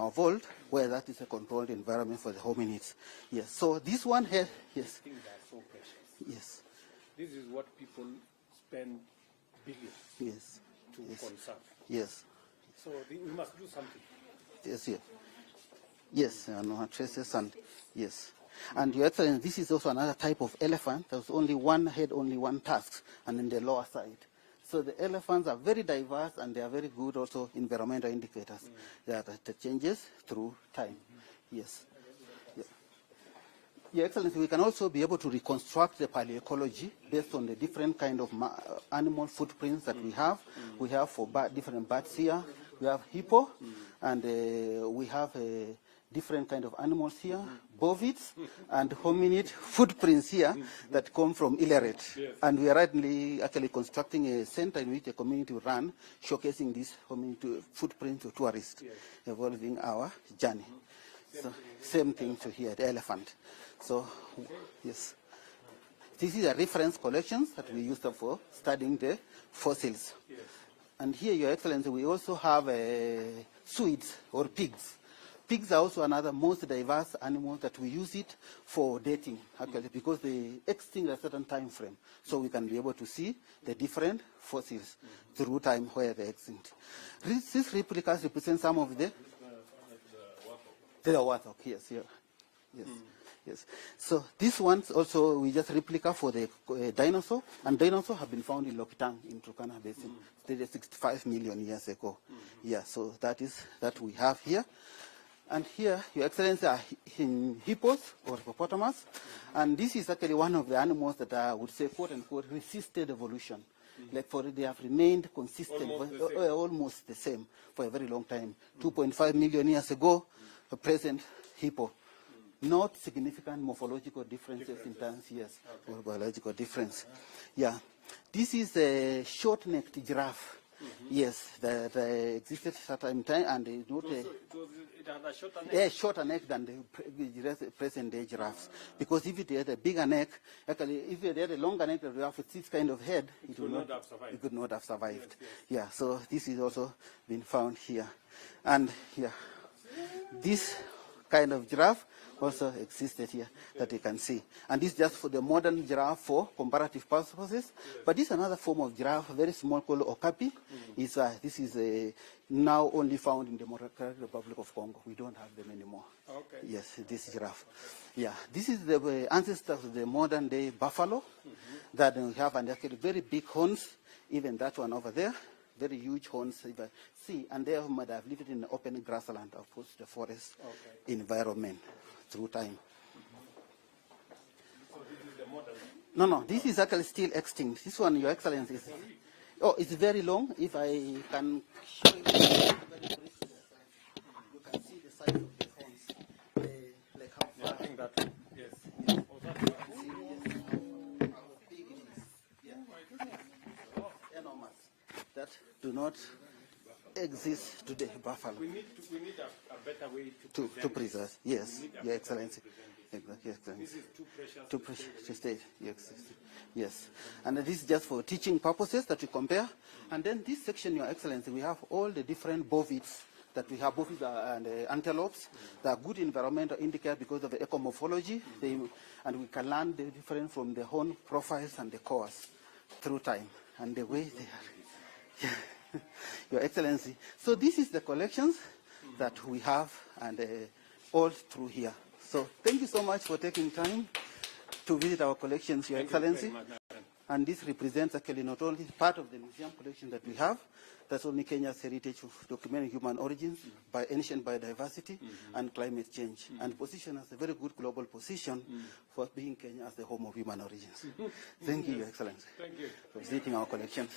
our vault, where that is a controlled environment for the hominids. Yes. So this one here, yes. Things are so precious. Yes. This is what people spend billions to conserve. Yes. So we must do something. Yes, yes. Yes, no traces and yes. And Your Excellency, this is also another type of elephant. There's only one head, only one tusk, and in the lower side. So the elephants are very diverse, and they are very good also environmental indicators. That changes through time. Yes. Yeah. Your Excellency, we can also be able to reconstruct the paleoecology based on the different kind of animal footprints that we have. We have for different bats here. We have hippo, and we have different kind of animals here, bovids and hominid footprints here that come from Ileret. Yes. And we are actually constructing a center in which a community will run, showcasing these hominid footprints to tourists, evolving our journey. So, same thing to here, the elephant. So, yes. This is a reference collections that we use for studying the fossils. Yes. And here, Your Excellency, we also have Swedes or pigs. Pigs are also another most diverse animal that we use it for dating, actually, because they extinct at a certain time frame. So we can be able to see the different fossils through time where they extinct. These replicas represent some of the warthog, yes, yeah. Yes. Yes. So these ones also, we just replica for the dinosaur, and dinosaurs have been found in Lokitang in Turkana Basin, 65 million years ago. Yeah, so that is that we have here. And here, Your Excellency, are hippos or hippopotamus, and this is actually one of the animals that I would say, quote unquote, resisted evolution. Like they have remained consistent, almost the same for a very long time. 2.5 million years ago, the present hippo. Not significant morphological differences in terms, yes, or biological difference. Yeah. This is a short-necked giraffe. Yes, that existed at certain time, and it's not it had a shorter neck. Shorter neck than the present-day giraffes. Because if it had a bigger neck, actually, if it had a longer neck, the giraffe with this kind of head, it would not have survived. It could not have survived. Yes. Yeah. So this is also been found here, and yeah, this kind of giraffe also existed here that you can see. And this is just for the modern giraffe for comparative purposes. But this is another form of giraffe, very small, called okapi. This is now only found in the Democratic Republic of Congo. We don't have them anymore. Okay. Yes, this giraffe. Yeah, this is the ancestors of the modern day buffalo that we have, and actually very big horns, even that one over there. Very huge horns, see, and they might have lived in open grassland, of course, the forest environment through time. So this is the modern one? No, this is actually still extinct. This one, Your Excellency, is, it's very long. If I can show you very briefly, you can see the size of the horns, like how far. I think that, yes. Oh, that's how big it is. Yeah. Enormous. That do not exist today, buffalo. We need a better way to preserve. Yes, Your Excellency. Exactly. This is too precious to stay. Yes. And this is just for teaching purposes that we compare. And then this section, Your Excellency, we have all the different bovids that we have, bovids and antelopes. They are good environmental indicators because of the ecomorphology. And we can learn the difference from the horn profiles and the cores through time and the way they are. Your Excellency. So this is the collections that we have, and all through here. So thank you so much for taking time to visit our collections, Your Excellency. And this represents actually not only part of the museum collection that we have, that's only Kenya's heritage of documenting human origins by ancient biodiversity and climate change, and position as a very good global position for being Kenya as the home of human origins. Thank you, Your Excellency. Thank you for visiting our collections.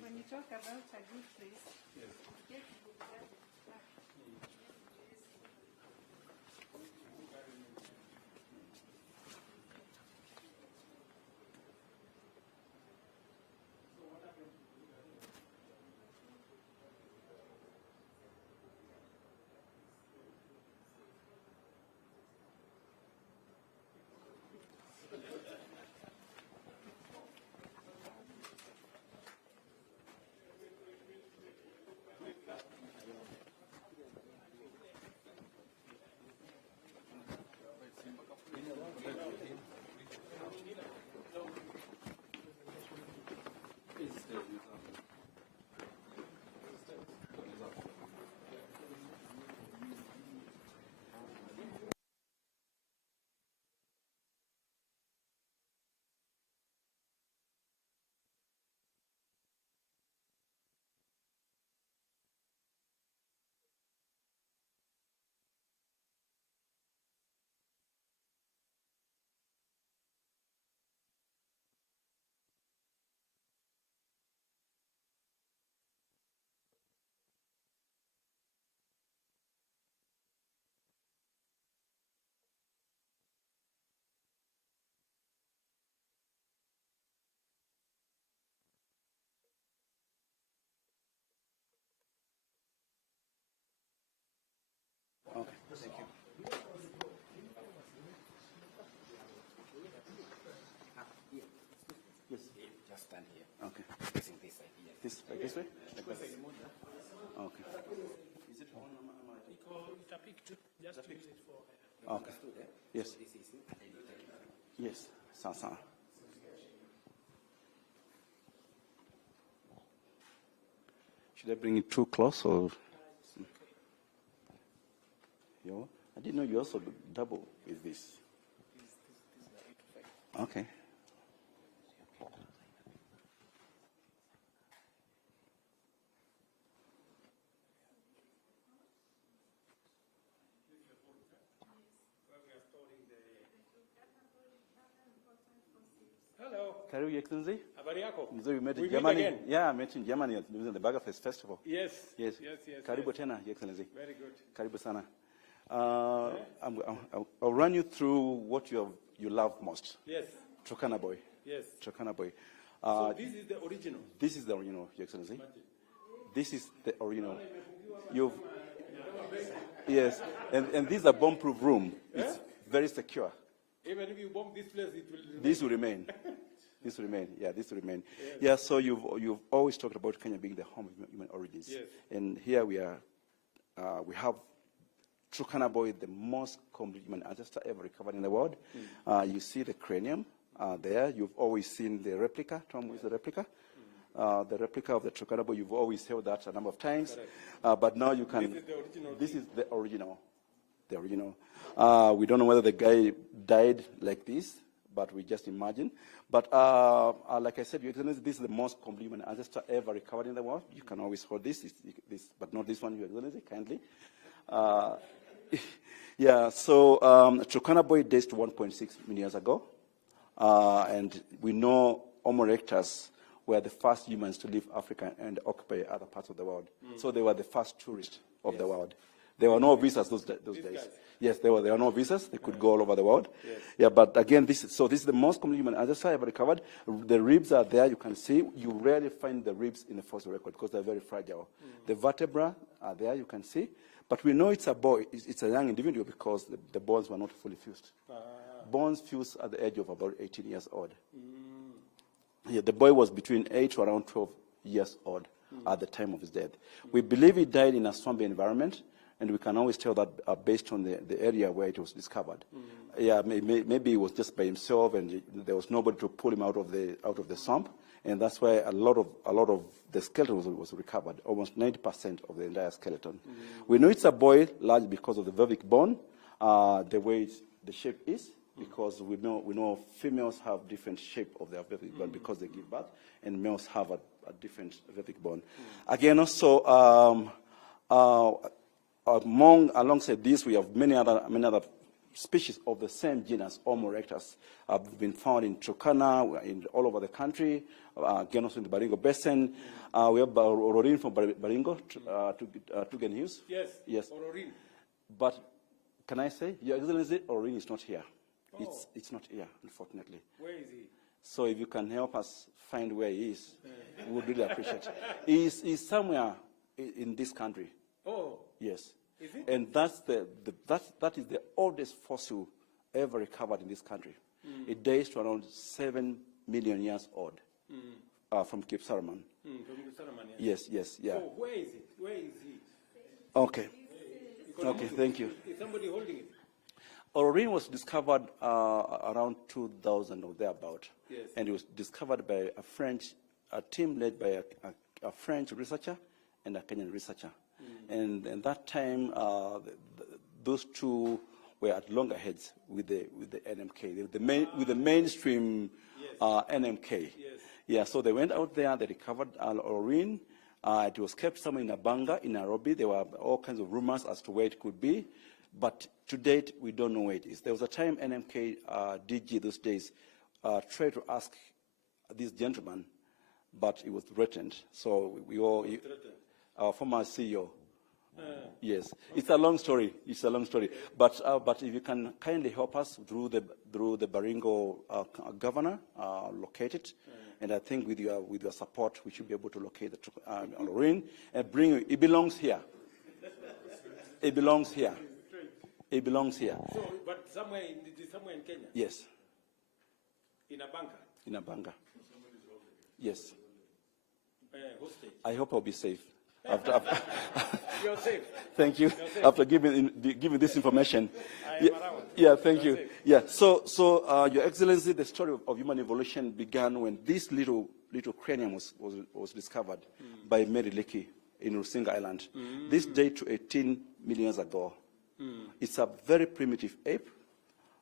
When you talk about a good place, Okay, thank you. Yes. Just stand here. Okay. Facing this side. Yes. This, like this way? Like this? Okay. Is it on? Just use it for. Okay. Yes. This is it. And then you take it. Yes. Sasa. Should I bring it too close or? Yo, I didn't know you also do double with this. Okay. Hello. Karibu, Your Excellency. Habari yako? So we met in We meet Germany. again. Yeah, I met in Germany at the Burgerfest Festival. Yes. Yes. Yes. Yes. Karibu yes. tena, Your Excellency. Very good. Karibu sana. I'll run you through what you love most. Yes. Turkana Boy. Yes. Turkana Boy. So this is the original. This is the original, Your Excellency. This is the original. Yes, and this is a bomb-proof room. It's very secure. Even if you bomb this place, it will remain. This will remain. This will remain. Yeah, this will remain. Yeah. So you've always talked about Kenya being the home of human origins. Yes. And here we are. We have Turkana Boy, the most complete human ancestor ever recovered in the world. You see the cranium there. You've always seen the replica. Tom, is the replica? The replica of the Turkana Boy. You've always held that a number of times. But now you can. This is the original. This is the original. The original. We don't know whether the guy died like this, but we just imagine. But like I said, Your Excellency, this is the most complete human ancestor ever recovered in the world. You can always hold this, but not this one, Your Excellency, kindly. Yeah, so Turkana Boy dates to 1.6 million years ago. And we know Homo erectus were the first humans to leave Africa and occupy other parts of the world. So they were the first tourists of the world. There were no visas those days. Yes, there were no visas. They could go all over the world. Yes. Yeah, but again, this is the most common human ancestor ever recovered. The ribs are there. You can see. You rarely find the ribs in the fossil record because they're very fragile. The vertebrae are there. You can see. But we know it's a boy. It's a young individual because the bones were not fully fused. Bones fused at the age of about 18 years old. Yeah, the boy was between 8 to around 12 years old at the time of his death. We believe he died in a swampy environment. And we can always tell that based on the area where it was discovered. Yeah, maybe he was just by himself, and there was nobody to pull him out of the swamp, and that's why a lot of the skeleton was recovered. Almost 90% of the entire skeleton. We know it's a boy largely because of the pelvic bone, the way the shape is, because we know females have different shape of their pelvic bone because they give birth, and males have a different pelvic bone. Again, also. Alongside this, we have many other species of the same genus, Homo erectus, have been found in Turkana, all over the country, again also in the Baringo Basin. We have Ororin from Baringo, Tugen Hills. Yes. Ororin. But can I say, Your Excellency, Ororin is not here. It's not here, unfortunately. Where is he? So if you can help us find where he is, we would really appreciate it. He's somewhere in this country. Oh. Yes. Is it? And that is the oldest fossil ever recovered in this country. It dates to around 7 million years old from Cape Solomon. From Cape Solomon, yes. Yes, yeah. So where is it? Where is he? Okay. Okay, thank you. Is somebody holding it? Ororin was discovered around 2000 or thereabout. Yes. And it was discovered by a team led by a French researcher and a Kenyan researcher. And at that time, those two were at loggerheads with the NMK, with the mainstream NMK. Yes. Yeah, so they went out there, they recovered Ororin. It was kept somewhere in Abanga, in Nairobi. There were all kinds of rumors as to where it could be. But to date, we don't know where it is. There was a time NMK DG those days tried to ask this gentleman, but it was threatened. So our former CEO. Yes, it's a long story. But if you can kindly help us through the Baringo governor, locate it, and I think with your support, we should be able to locate the Ororin and bring it. It belongs here. It belongs here. It belongs here. So, but somewhere in Kenya? Yes, In a bunker? in a bunker. Yes. Hostage? I hope I'll be safe. After You're safe. Thank you. safe. After giving this information. I am Yeah, around. yeah, thank you. safe. Yeah, so Your Excellency, the story of human evolution began when this little cranium was discovered by Mary Leakey in Rusinga Island. This date to 18 million years ago. It's a very primitive ape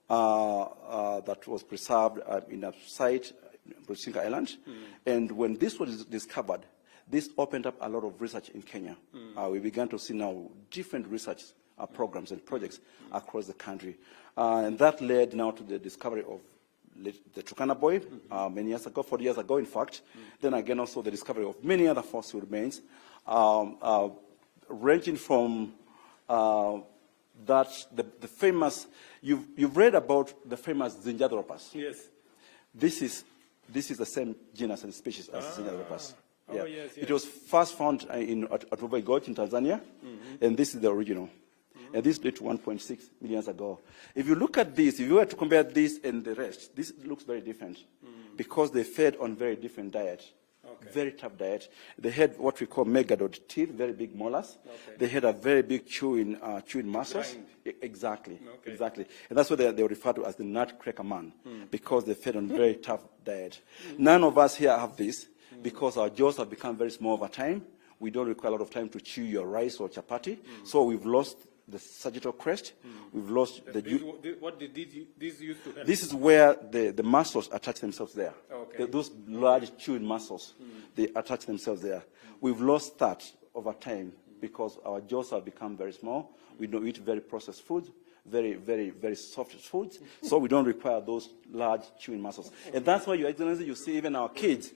that was preserved in a site in Rusinga Island. And when this was discovered, this opened up a lot of research in Kenya. We began to see now different research programs and projects across the country. And that led now to the discovery of the Turkana Boy many years ago, 40 years ago, in fact. Then again, also the discovery of many other fossil remains, ranging from the famous, you've read about the famous Zinjanthropus. Yes. This is the same genus and species as Zinjanthropus. Yeah. Oh, yes, yes. It was first found at Unveiling of Gedi in Tanzania, and this is the original. And this dates 1.6 million years ago. If you look at this, if you were to compare this and the rest, this looks very different because they fed on very different diet. Okay. Very tough diet. They had what we call megalod teeth, very big molars. Okay. They had a very big chewing muscles. Exactly, okay. Exactly. And that's what they refer to as the nutcracker man, because they fed on very tough diet. None of us here have this because our jaws have become very small over time. We don't require a lot of time to chew your rice or chapati. So we've lost the sagittal crest. We've lost what did this used to help? This is where the muscles attach themselves there. Okay. Those large chewing muscles, they attach themselves there. We've lost that over time because our jaws have become very small. We don't eat very processed foods, very, very, very soft foods. So we don't require those large chewing muscles. And that's why, Your Excellency, you see even our kids.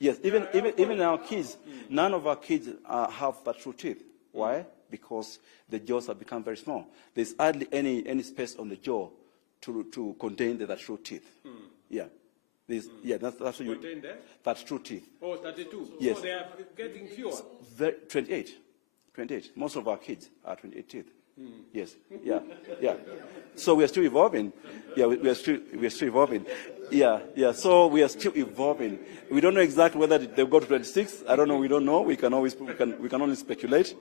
Yes, even our kids, none of our kids have that true teeth. Why? Because the jaws have become very small. There's hardly any space on the jaw to contain the true teeth. Yeah. That's what you contain there? That's true teeth. Oh, 32. Yes. So they are getting fewer. 28. Most of our kids are 28 teeth. Yes. Yeah. So we are still evolving. Yeah, we are still evolving. Yeah. So we are still evolving. We don't know exactly whether they'll go to 26. I don't know. We don't know. We can only speculate.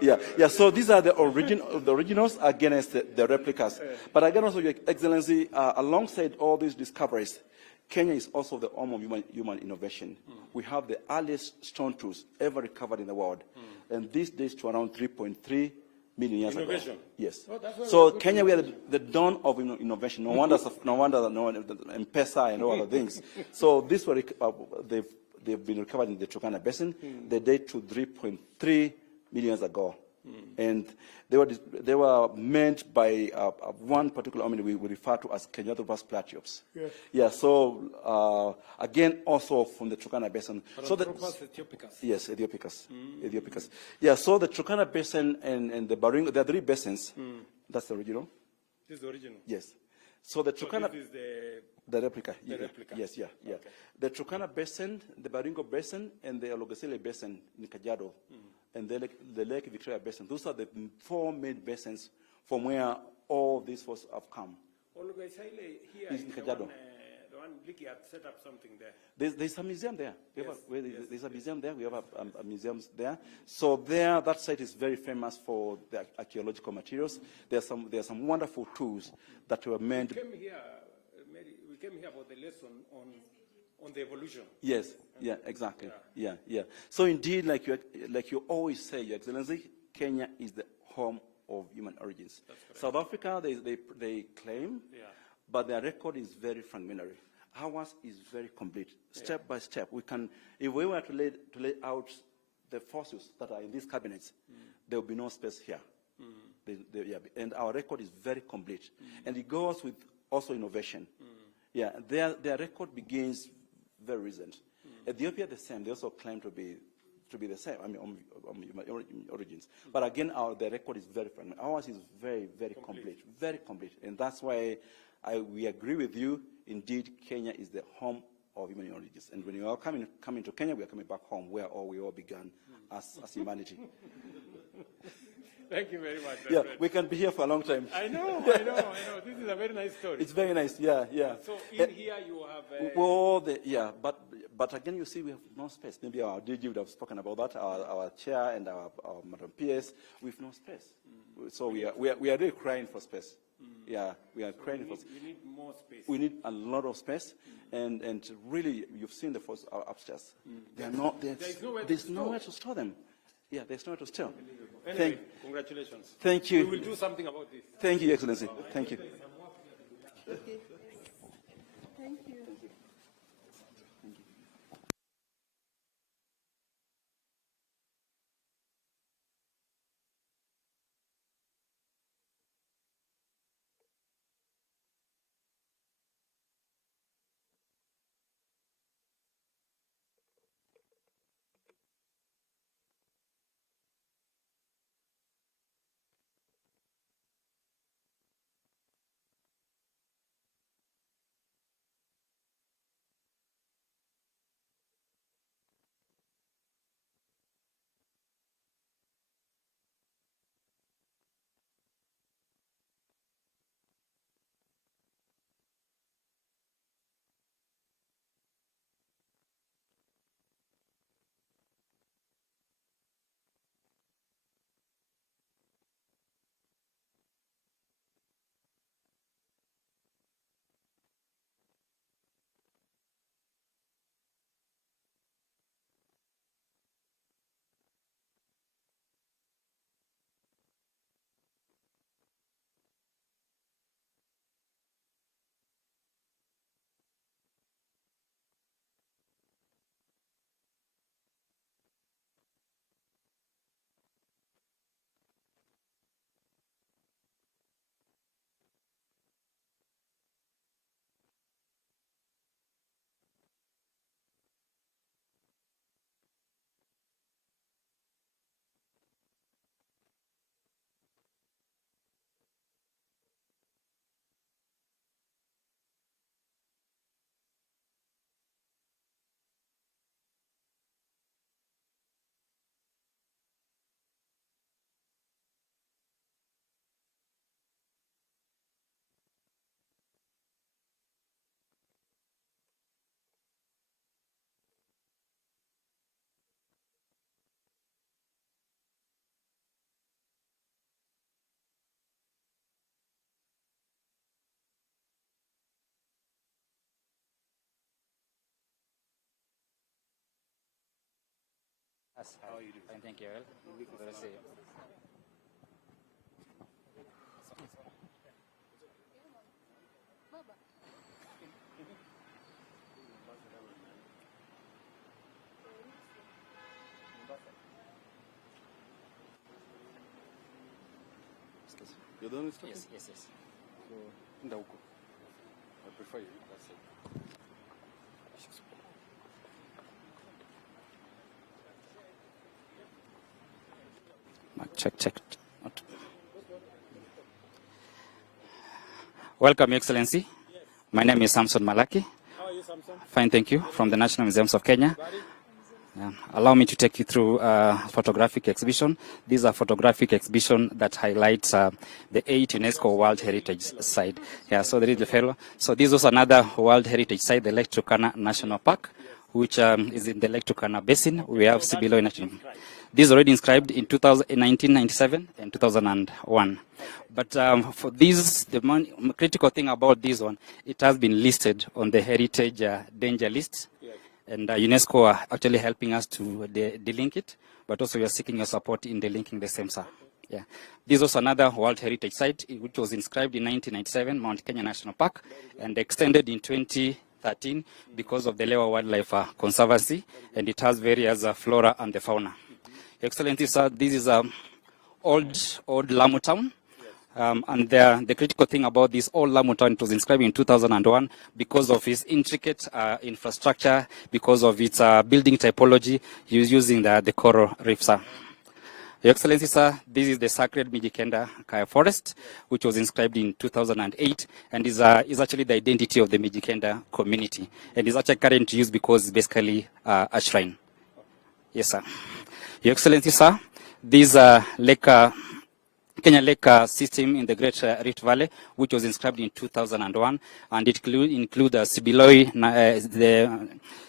Yeah. So these are the originals against the replicas. But again, also, Your Excellency, alongside all these discoveries, Kenya is also the home of human innovation. We have the earliest stone tools ever recovered in the world, and this dates to around 3.3 million years ago. Yes. Oh, so Kenya, we are the dawn of innovation. No wonder M-Pesa and all other things. So this were they've been recovered in the Turkana Basin. They date to 3.3 million years ago, and they were meant by one particular hominin we refer to as Kenyathropus platyops. Yes. Yeah. So again, also from the Turkana Basin. So Ethiopicus. Yes, Ethiopicus. Yeah. So the Turkana Basin and the Baringo, there are three basins. That's the original. This is the original. Yes. So the Turkana. This is the replica. The replica. Yes. Yeah. Okay. The Turkana Basin, the Baringo Basin, and the Ologesile Basin in Kajiado. And the Lake Victoria Basin. Those are the four main basins from where all these forests have come. Ologesile here is in Kajiado. The one Licky had set up something there. There's a museum there. There's a museum there. We have a museum there. So there, that site is very famous for the archaeological materials. There are some wonderful tools that were meant. We came here for the lesson on the evolution. Yes. Yeah. Exactly. Yeah. So indeed, like you always say, Your Excellency, Kenya is the home of human origins. South Africa, they claim, but their record is very fragmentary. Ours is very complete, step by step. We can, if we were to lay out the fossils that are in these cabinets, there will be no space here. And our record is very complete, and it goes with also innovation. Yeah, their record begins very recent. Ethiopia the same. They also claim to be the same. I mean, origins. But again, their record is very fragmented. Ours is very, very complete, very complete, and that's why we agree with you. Indeed, Kenya is the home of human origins, and when you are coming to Kenya, we are coming back home, where we all began as humanity. Thank you very much. Yeah, Reverend. we can be here for a long time. I know. This is a very nice story. It's very nice. Yeah. So in here you have... All the, but again, you see, we have no space. Maybe our DG would have spoken about that. Our chair and our Madam PS, we have no space. So we are really crying for space. Yeah, we are crying for space. We need more space. We need a lot of space, and really, you've seen the first upstairs. There's nowhere to store them. Yeah, there's nowhere to store. Anyway, congratulations. Thank you. We will do something about this. Thank you, Your Excellency. Thank you. Thank you. How are you doing? Fine, thank you. Well, good to see you. You're done with stuff? Yes. So, Ndauko. I prefer you. That's it. Check. Welcome, Your Excellency. My name is Samson Malaki. How are you, Samson? Fine, thank you. From the National Museums of Kenya. Allow me to take you through a photographic exhibition. These are photographic exhibition that highlights the 8 UNESCO World Heritage Site. Yeah, so there is the fellow. So this was another World Heritage Site, the Lake Turkana National Park, which is in the Lake Turkana Basin. We have Sibilo National. This is already inscribed in 1997 and 2001. But for this, the critical thing about this one, it has been listed on the heritage danger list. Yes. And UNESCO are actually helping us to delink it, but also we are seeking your support in delinking the same, sir. Yeah. This was another World Heritage Site, which was inscribed in 1997, Mount Kenya National Park, and extended in 2013 because of the Lewa Wildlife Conservancy, and it has various flora and the fauna. Excellency, sir, this is old Lamu town. And the critical thing about this old Lamu town, it was inscribed in 2001 because of its intricate infrastructure, because of its building typology, using the coral reef, sir. Your Excellency, sir, this is the sacred Mijikenda Kaya forest, which was inscribed in 2008 and is actually the identity of the Mijikenda community. And is actually current use because it's basically a shrine. Yes, sir. Your Excellency, sir, this lake Kenya Lake system in the Great Rift Valley, which was inscribed in 2001, and it include the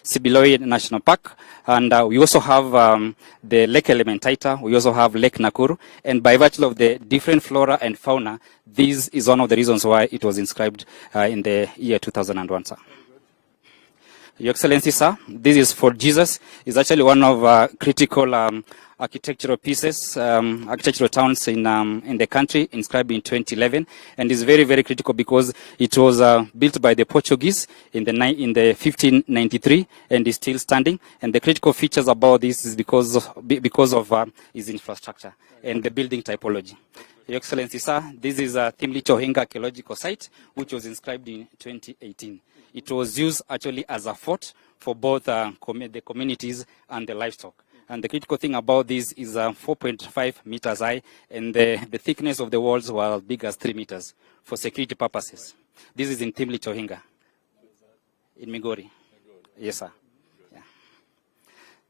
Sibiloi National Park, and we also have the Lake Elementaita, we also have Lake Nakuru, and by virtue of the different flora and fauna, this is one of the reasons why it was inscribed in the year 2001, sir. Your Excellency, sir, this is Fort Jesus. It's actually one of critical architectural pieces, architectural towns in the country, inscribed in 2011, and is very, very critical because it was built by the Portuguese in the 1593 and is still standing. And the critical features about this is because of its infrastructure and the building typology. Your Excellency, sir, this is a Thimlicho archaeological site, which was inscribed in 2018. It was used actually as a fort for both the communities and the livestock. And the critical thing about this is 4.5 meters high, and the thickness of the walls were as big as 3 meters for security purposes. This is in Thimlicho in Migori. Yes, sir. Yeah.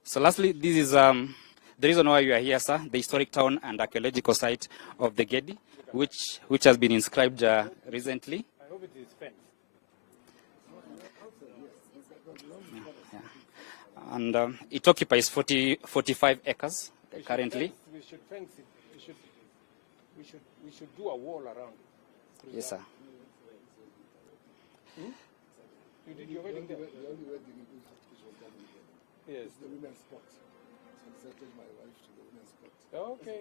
So lastly, this is the reason why you are here, sir, the historic town and archaeological site of the Gedi, which has been inscribed recently. I hope it is fenced. And it occupies 45 acres currently. We should fence it. We should do a wall around it. Yes, sir. You did your wedding there? The only wedding we did was done with them. Yes. It's the women's spot. So I take my wife to the women's spot. Okay.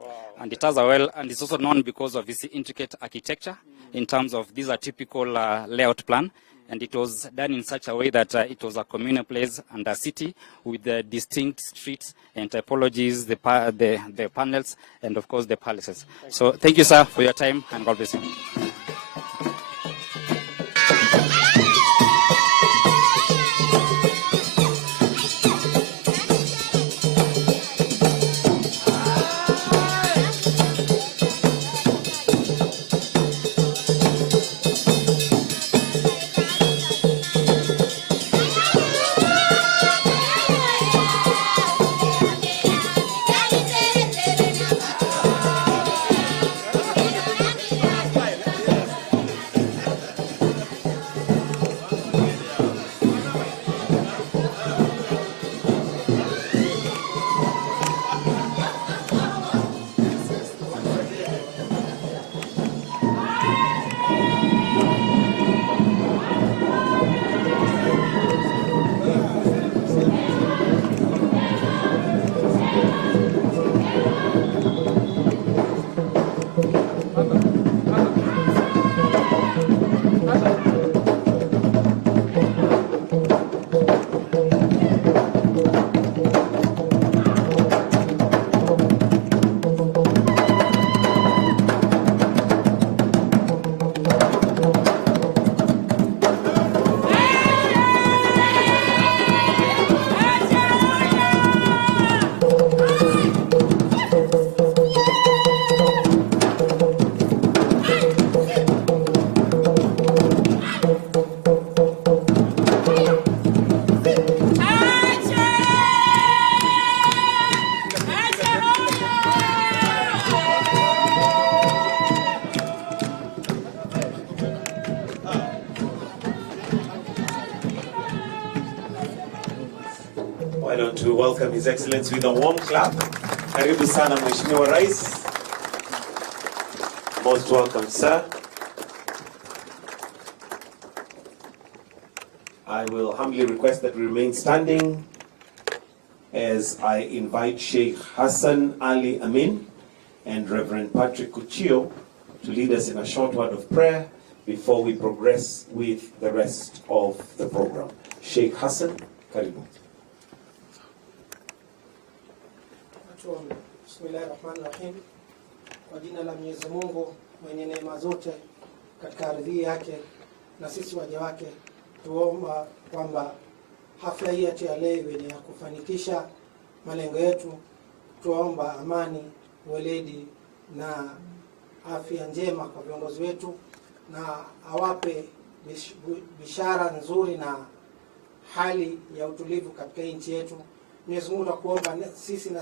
Wow. And it has a well, and it's also known because of its intricate architecture in terms of these are typical layout plan. And it was done in such a way that it was a communal place and a city with distinct streets and typologies, the panels, and of course the palaces. So thank you, sir, for your time, and God bless you. Why don't we welcome His Excellency with a warm clap. Karibu sana Mheshimiwa Rais. Most welcome, sir. I will humbly request that we remain standing as I invite Sheikh Hassan Ali Amin and Reverend Patrick Kuchio to lead us in a short word of prayer before we progress with the rest of the program. Sheikh Hassan, karibu. Bismillahirrahmanirrahim. Kwa jina la Mwenyezi Mungu mwenye neema zote katika ardhi yake na sisi waja wake, tuomba kwamba hafla hii ya leo iwe ya kufanikisha malengo yetu. Tuomba amani, weledi na afya njema kwa viongozi wetu, na awape bishara nzuri na hali ya utulivu katika nchi yetu, Mwenyezi Mungu tunakuomba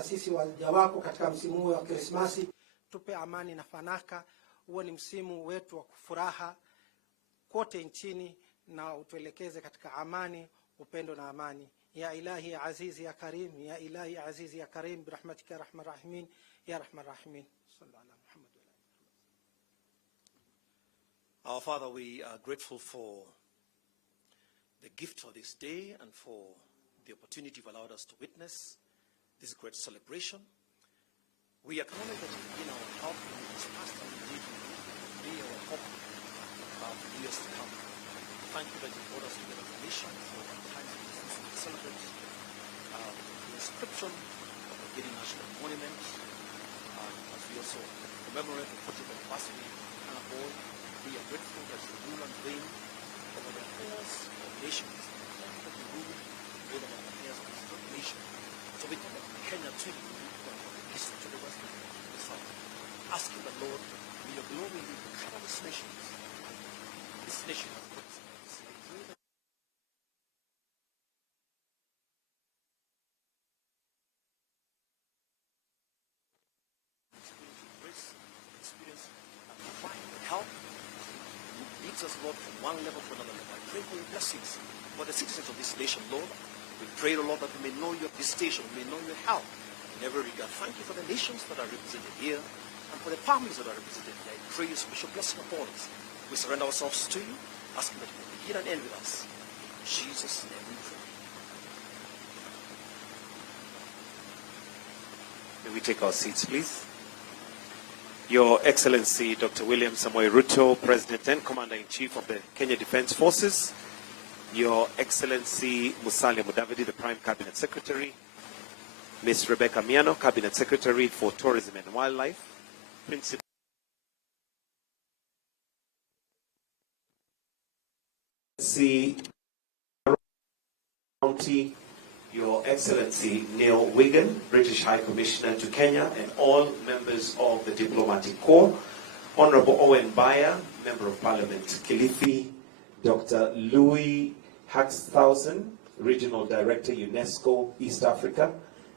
sisi waja wako katika msimu huu wa Krismasi, tupe amani na fanaka, huo ni msimu wetu wa furaha kote nchini, na utuelekeze katika amani, upendo na amani. Ya ilahi ya azizi ya karim, ya ilahi ya azizi ya karim, birahmatika ya rahman rahimin, ya rahman rahimin. Sallallahu alaihi Muhammad. Our Father, we are grateful for the gift of this day and for the opportunity you've allowed us to witness this great celebration. We acknowledge that you've been our help in this past and indeed be our hope for years to come. Thank you that you brought us together as a nation for a time like this to celebrate the inscription of the Gedi National Monument, as we also commemorate the 40th anniversary of Turkana Boy. We are grateful that you rule and reign over the affairs of nations. Thank you that you rule over the affairs of this nation. So we come to Kenya to you from the east to the west and to the south, asking the Lord, may your glory cover this nation. This nation has put its place. Experience and find help. Leads us, Lord, from one level to another level. I pray for your blessings for the citizens of this nation, Lord. We pray, Lord, that we may know your visitation, we may know your help in every regard. Thank you for the nations that are represented here and for the families that are represented here. I pray your special blessing upon us. We surrender ourselves to you, asking that you will begin and end with us. In Jesus' name we pray. May we take our seats, please? Your Excellency, Dr. William Samoei Ruto, President and Commander-in-Chief of the Kenya Defence Forces. Your Excellency Musalia Mudavadi, the Prime Cabinet Secretary. Ms. Rebecca Miano, Cabinet Secretary for Tourism and Wildlife. Principal County, Your Excellency Neil Wigan, British High Commissioner to Kenya, and all members of the Diplomatic Corps. Honorable Owen Baya, Member of Parliament Kilifi. Dr. Louis Haxthausen, Regional Director, UNESCO, East Africa.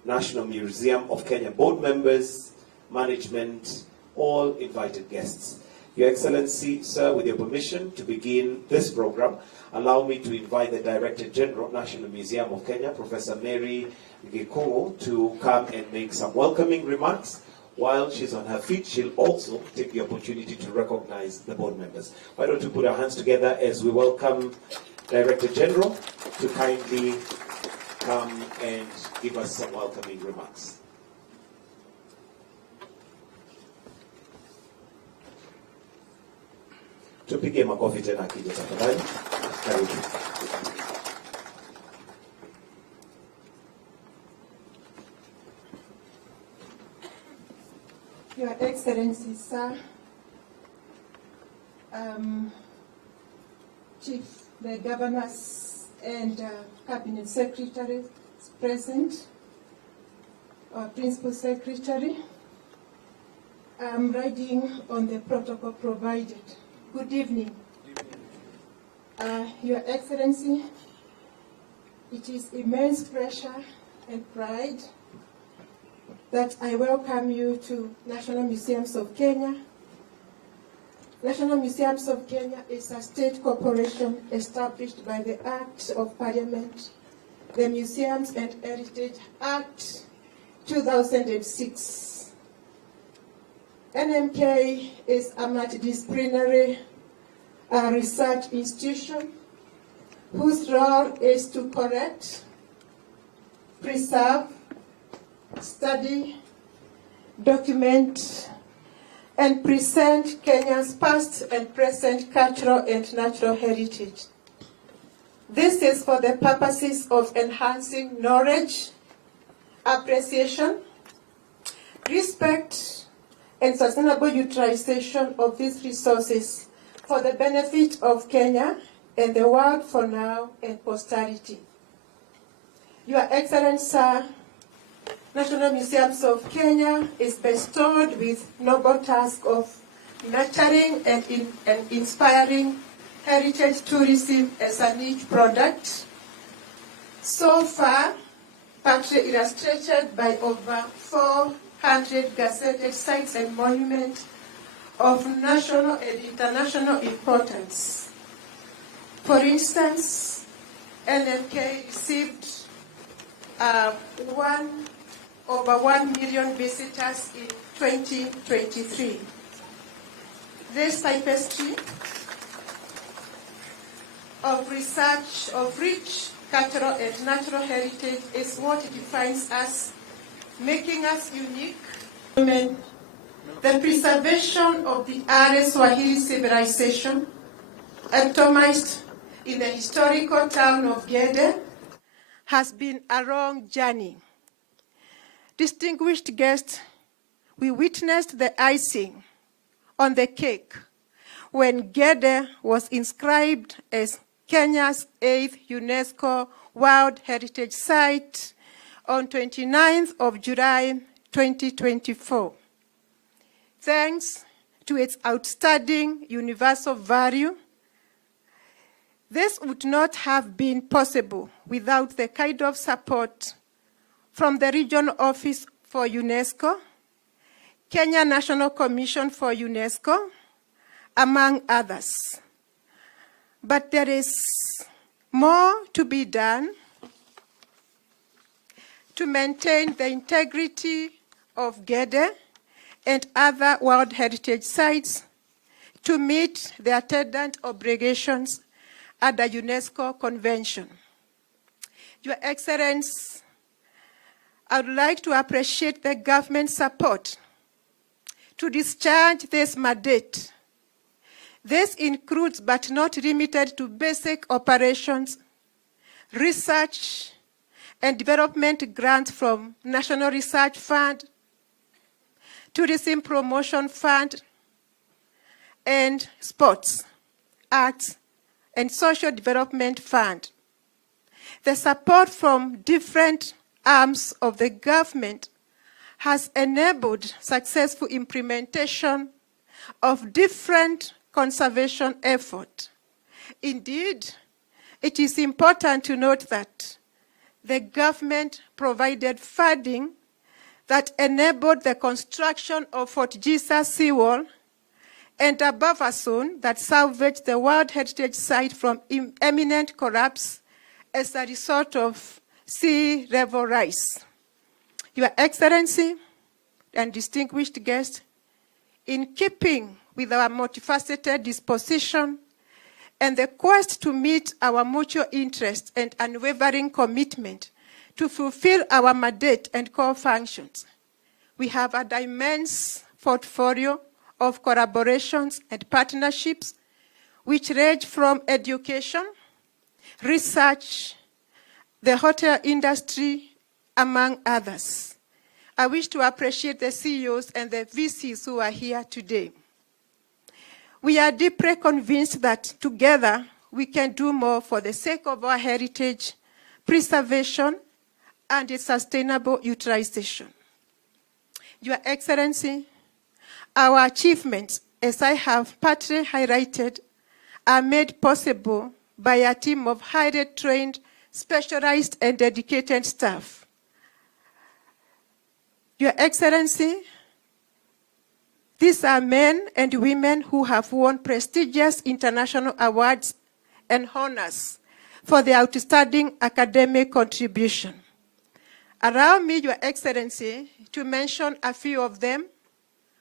National Museum of Kenya board members, management, all invited guests. Your Excellency, sir, with your permission to begin this program, allow me to invite the Director General, National Museum of Kenya, Professor Mary Gikongo, to come and make some welcoming remarks. While she's on her feet, she'll also take the opportunity to recognize the board members. Why don't you put our hands together as we welcome Director General to kindly come and give us some welcoming remarks. Tupige makofi tena akija tafadhali. Karibu. Your Excellency, sir, Chief, the governors and Cabinet Secretary present, our Principal Secretary, I'm riding on the protocol provided. Good evening. Your Excellency, it is immense pleasure and pride that I welcome you to National Museums of Kenya. National Museums of Kenya is a state corporation established by the Act of Parliament, the Museums and Heritage Act 2006. NMK is a multidisciplinary research institution whose role is to collect, preserve, study, document, and present Kenya's past and present cultural and natural heritage. This is for the purposes of enhancing knowledge, appreciation, respect, and sustainable utilization of these resources for the benefit of Kenya and the world for now and posterity. Your Excellency, sir, National Museums of Kenya is bestowed with noble task of nurturing and inspiring heritage tourism as a niche product. So far, partly illustrated by over 400 gazetted sites and monuments of national and international importance. For instance, NMK received over 1 million visitors in 2023. This tapestry of research of rich cultural and natural heritage is what defines us, making us unique. The preservation of the Are Swahili civilization, entombed in the historical town of Gedi, has been a long journey. Distinguished guests, we witnessed the icing on the cake when Gedi was inscribed as Kenya's 8th UNESCO World Heritage Site on 29th of July 2024. Thanks to its outstanding universal value, this would not have been possible without the kind of support from the Regional Office for UNESCO, Kenya National Commission for UNESCO, among others. But there is more to be done to maintain the integrity of Gedi and other World Heritage Sites to meet the attendant obligations under UNESCO Convention. Your Excellency, I would like to appreciate the government's support to discharge this mandate. This includes, but not limited to, basic operations, research and development grants from National Research Fund, Tourism Promotion Fund, and Sports, Arts, and Social Development Fund. The support from different arms of the government has enabled successful implementation of different conservation efforts. Indeed, it is important to note that the government provided funding that enabled the construction of Fort Jesus seawall and a buffer zone that salvaged the World Heritage Site from imminent collapse as a result of sea level rise. Your Excellency and distinguished guests, in keeping with our multifaceted disposition and the quest to meet our mutual interests and unwavering commitment to fulfill our mandate and core functions, we have an immense portfolio of collaborations and partnerships which range from education, research, the hotel industry, among others. I wish to appreciate the CEOs and the VCs who are here today. We are deeply convinced that together we can do more for the sake of our heritage, preservation, and its sustainable utilization. Your Excellency, our achievements, as I have partly highlighted, are made possible by a team of highly trained, specialized, and dedicated staff. Your Excellency, these are men and women who have won prestigious international awards and honors for their outstanding academic contribution. Allow me, Your Excellency, to mention a few of them.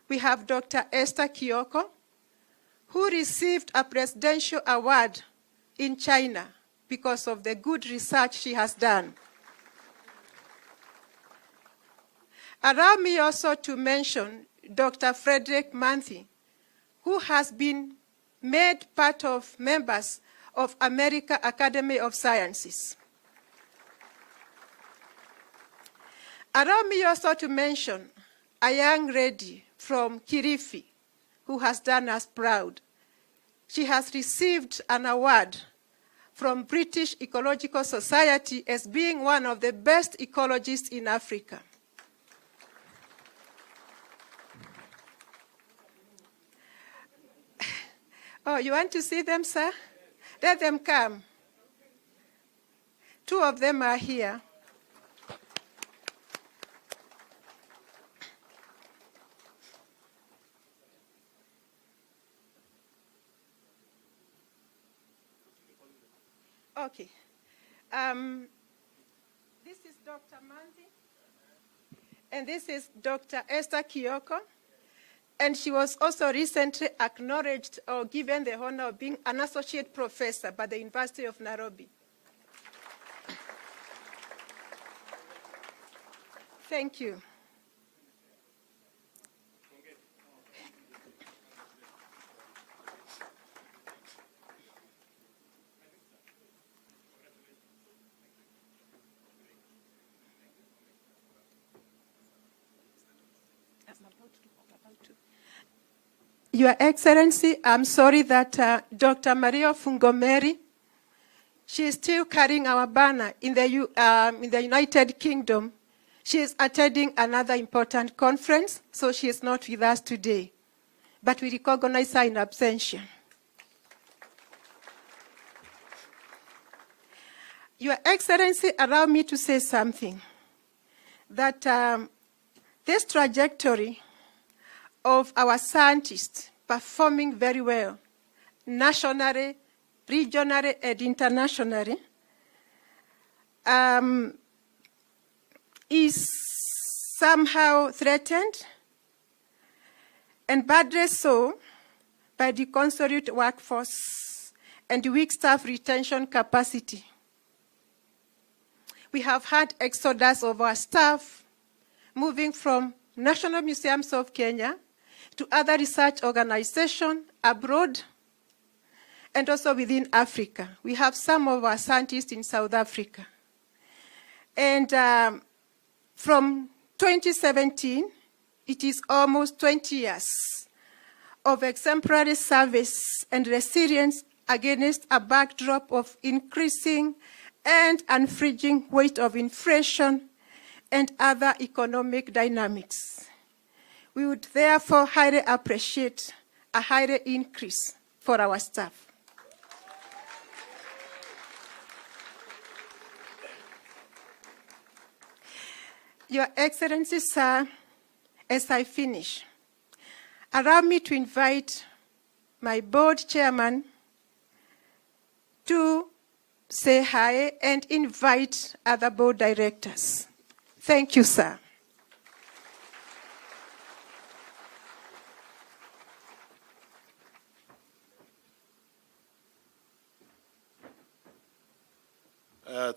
We have Dr. Esther Kioko, who received a presidential award in China because of the good research she has done. Allow me also to mention Dr. Frederick Manthi, who has been made part of members of American Academy of Sciences. Allow me also to mention a young lady from Kilifi who has done us proud. She has received an award from British Ecological Society as being one of the best ecologists in Africa. Oh, you want to see them, sir? Let them come. Two of them are here. Okay. This is Dr. Manzi, and this is Dr. Esther Kioko, and she was also recently acknowledged or given the honor of being an associate professor by the University of Nairobi. Thank you. Your Excellency, I'm sorry that Dr. Maria Fungomeri, she is still carrying our banner in the United Kingdom. She is attending another important conference, so she is not with us today. But we recognize her in absentia. Your Excellency, allow me to say something. That this trajectory of our scientists performing very well, nationally, regionally, and internationally, is somehow threatened, and badly so by the consolidate workforce and weak staff retention capacity. We have had exodus of our staff moving from National Museums of Kenya to other research organizations abroad and also within Africa. We have some of our scientists in South Africa. And from 2017, it is almost 20 years of exemplary service and resilience against a backdrop of increasing and unflinching weight of inflation and other economic dynamics. We would therefore highly appreciate a higher increase for our staff. Your Excellency, sir, as I finish, allow me to invite my board chairman to say hi and invite other board directors. Thank you, sir.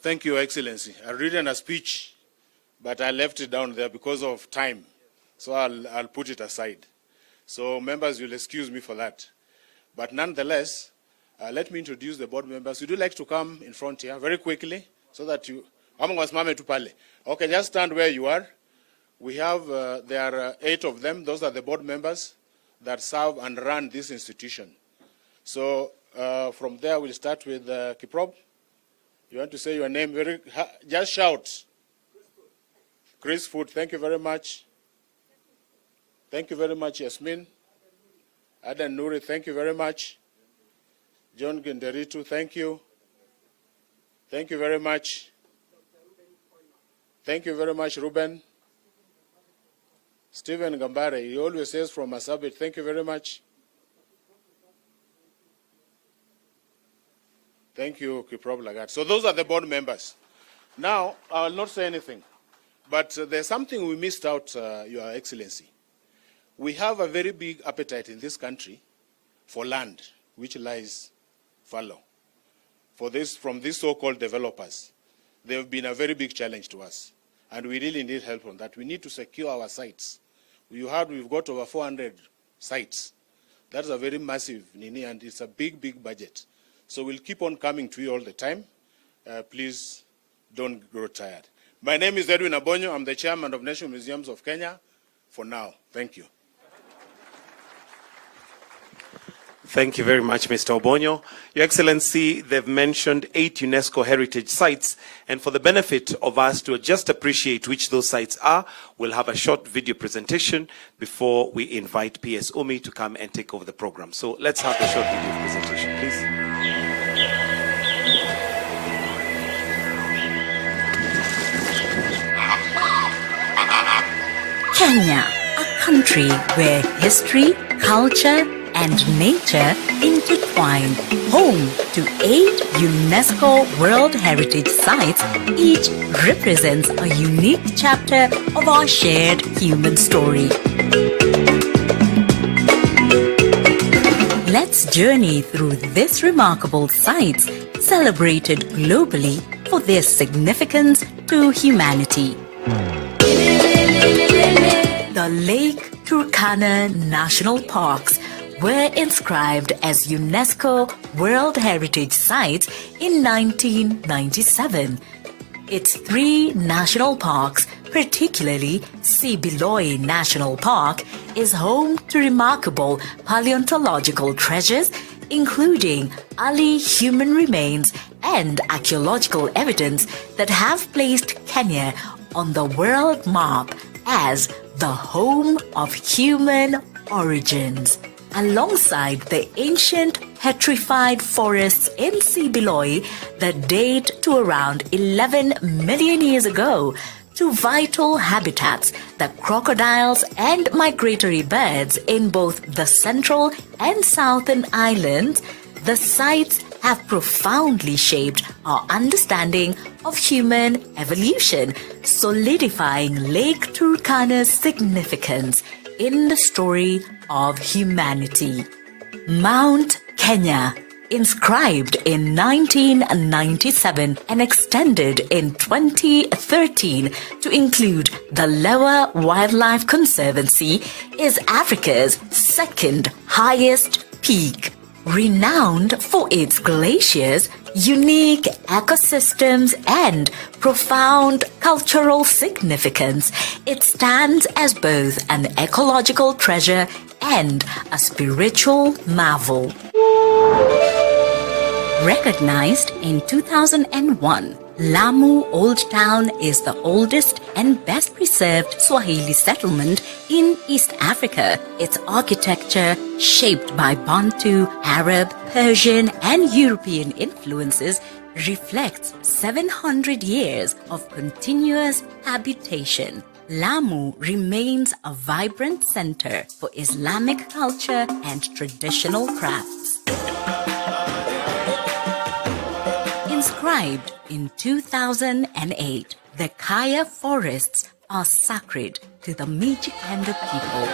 Thank you, Excellency. I've written a speech, but I left it down there because of time. So I'll put it aside. So members will excuse me for that. But nonetheless, let me introduce the board members. Would you like to come in front here very quickly so that you... Okay, just stand where you are. We have, there are 8 of them. Those are the board members that serve and run this institution. So from there, we'll start with Kiprop. You want to say your name? Just shout. Chris Food, thank you very much. Thank you very much, Yasmin. Adan Nuri, thank you very much. John Genderitu, thank you. Thank you very much. Thank you very much, Ruben. Stephen Gambare, he always says from Masabit, thank you very much. Thank you, Kiprop Lagat. So those are the board members. Now, I will not say anything, but there's something we missed out, Your Excellency. We have a very big appetite in this country for land, which lies fallow. From these so-called developers, they have been a very big challenge to us, and we really need help on that. We need to secure our sites. We've got over 400 sites. That's a very massive, Nini, and it's a big, big budget. So we'll keep on coming to you all the time. Please don't grow tired. My name is Edwin Abonyo. I'm the chairman of National Museums of Kenya for now. Thank you. Thank you very much, Mr. Obonyo. Your Excellency, they've mentioned 8 UNESCO heritage sites, and for the benefit of us to just appreciate which those sites are, we'll have a short video presentation before we invite PS Umi to come and take over the program. So let's have the short video presentation, please. Kenya, a country where history, culture, and nature intertwined. Home to 8 UNESCO World Heritage Sites, each represents a unique chapter of our shared human story. Let's journey through these remarkable sites, celebrated globally for their significance to humanity. The Lake Turkana National Parks were inscribed as UNESCO World Heritage Sites in 1997. Its 3 national parks, particularly Sibiloi National Park, is home to remarkable paleontological treasures, including early human remains and archaeological evidence that have placed Kenya on the world map as the home of human origins. Alongside the ancient petrified forests in Sibiloi that date to around 11 million years ago, to vital habitats, the crocodiles and migratory birds in both the central and southern islands, the sites have profoundly shaped our understanding of human evolution, solidifying Lake Turkana's significance in the story of humanity. Mount Kenya, inscribed in 1997 and extended in 2013 to include the Lower Wildlife Conservancy, is Africa's second highest peak. Renowned for its glaciers, unique ecosystems, and profound cultural significance, it stands as both an ecological treasure and a spiritual marvel. Recognized in 2001, Lamu Old Town is the oldest and best preserved Swahili settlement in East Africa. Its architecture, shaped by Bantu, Arab, Persian, and European influences, reflects 700 years of continuous habitation. Lamu remains a vibrant center for Islamic culture and traditional crafts. Inscribed in 2008, the Kaya forests are sacred to the Mijikenda people.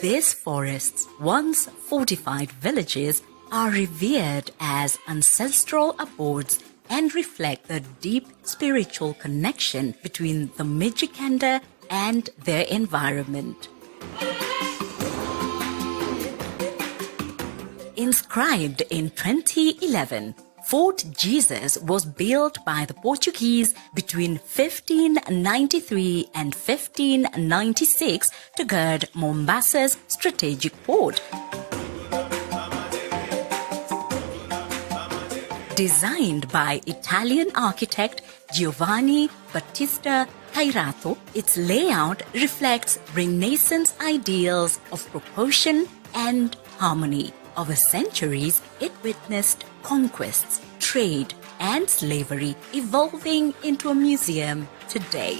These forests, once fortified villages, are revered as ancestral abodes and reflect the deep spiritual connection between the Mijikenda and their environment. Inscribed in 2011, Fort Jesus was built by the Portuguese between 1593 and 1596 to guard Mombasa's strategic port. Designed by Italian architect Giovanni Battista Cairato, its layout reflects Renaissance ideals of proportion and harmony. Over centuries, it witnessed conquests, trade, and slavery, evolving into a museum today.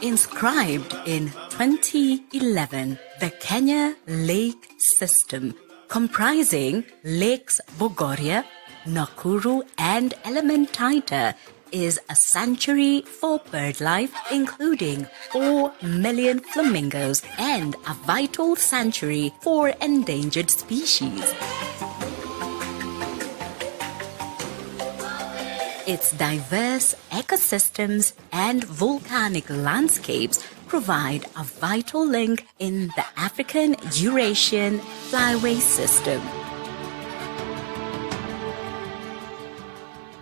Inscribed in 2011, the Kenya Lake System, comprising Lakes Bogoria, Nakuru, and Elementaita, is a sanctuary for birdlife, including 4 million flamingos and a vital sanctuary for endangered species. Its diverse ecosystems and volcanic landscapes provide a vital link in the African-Eurasian flyway system.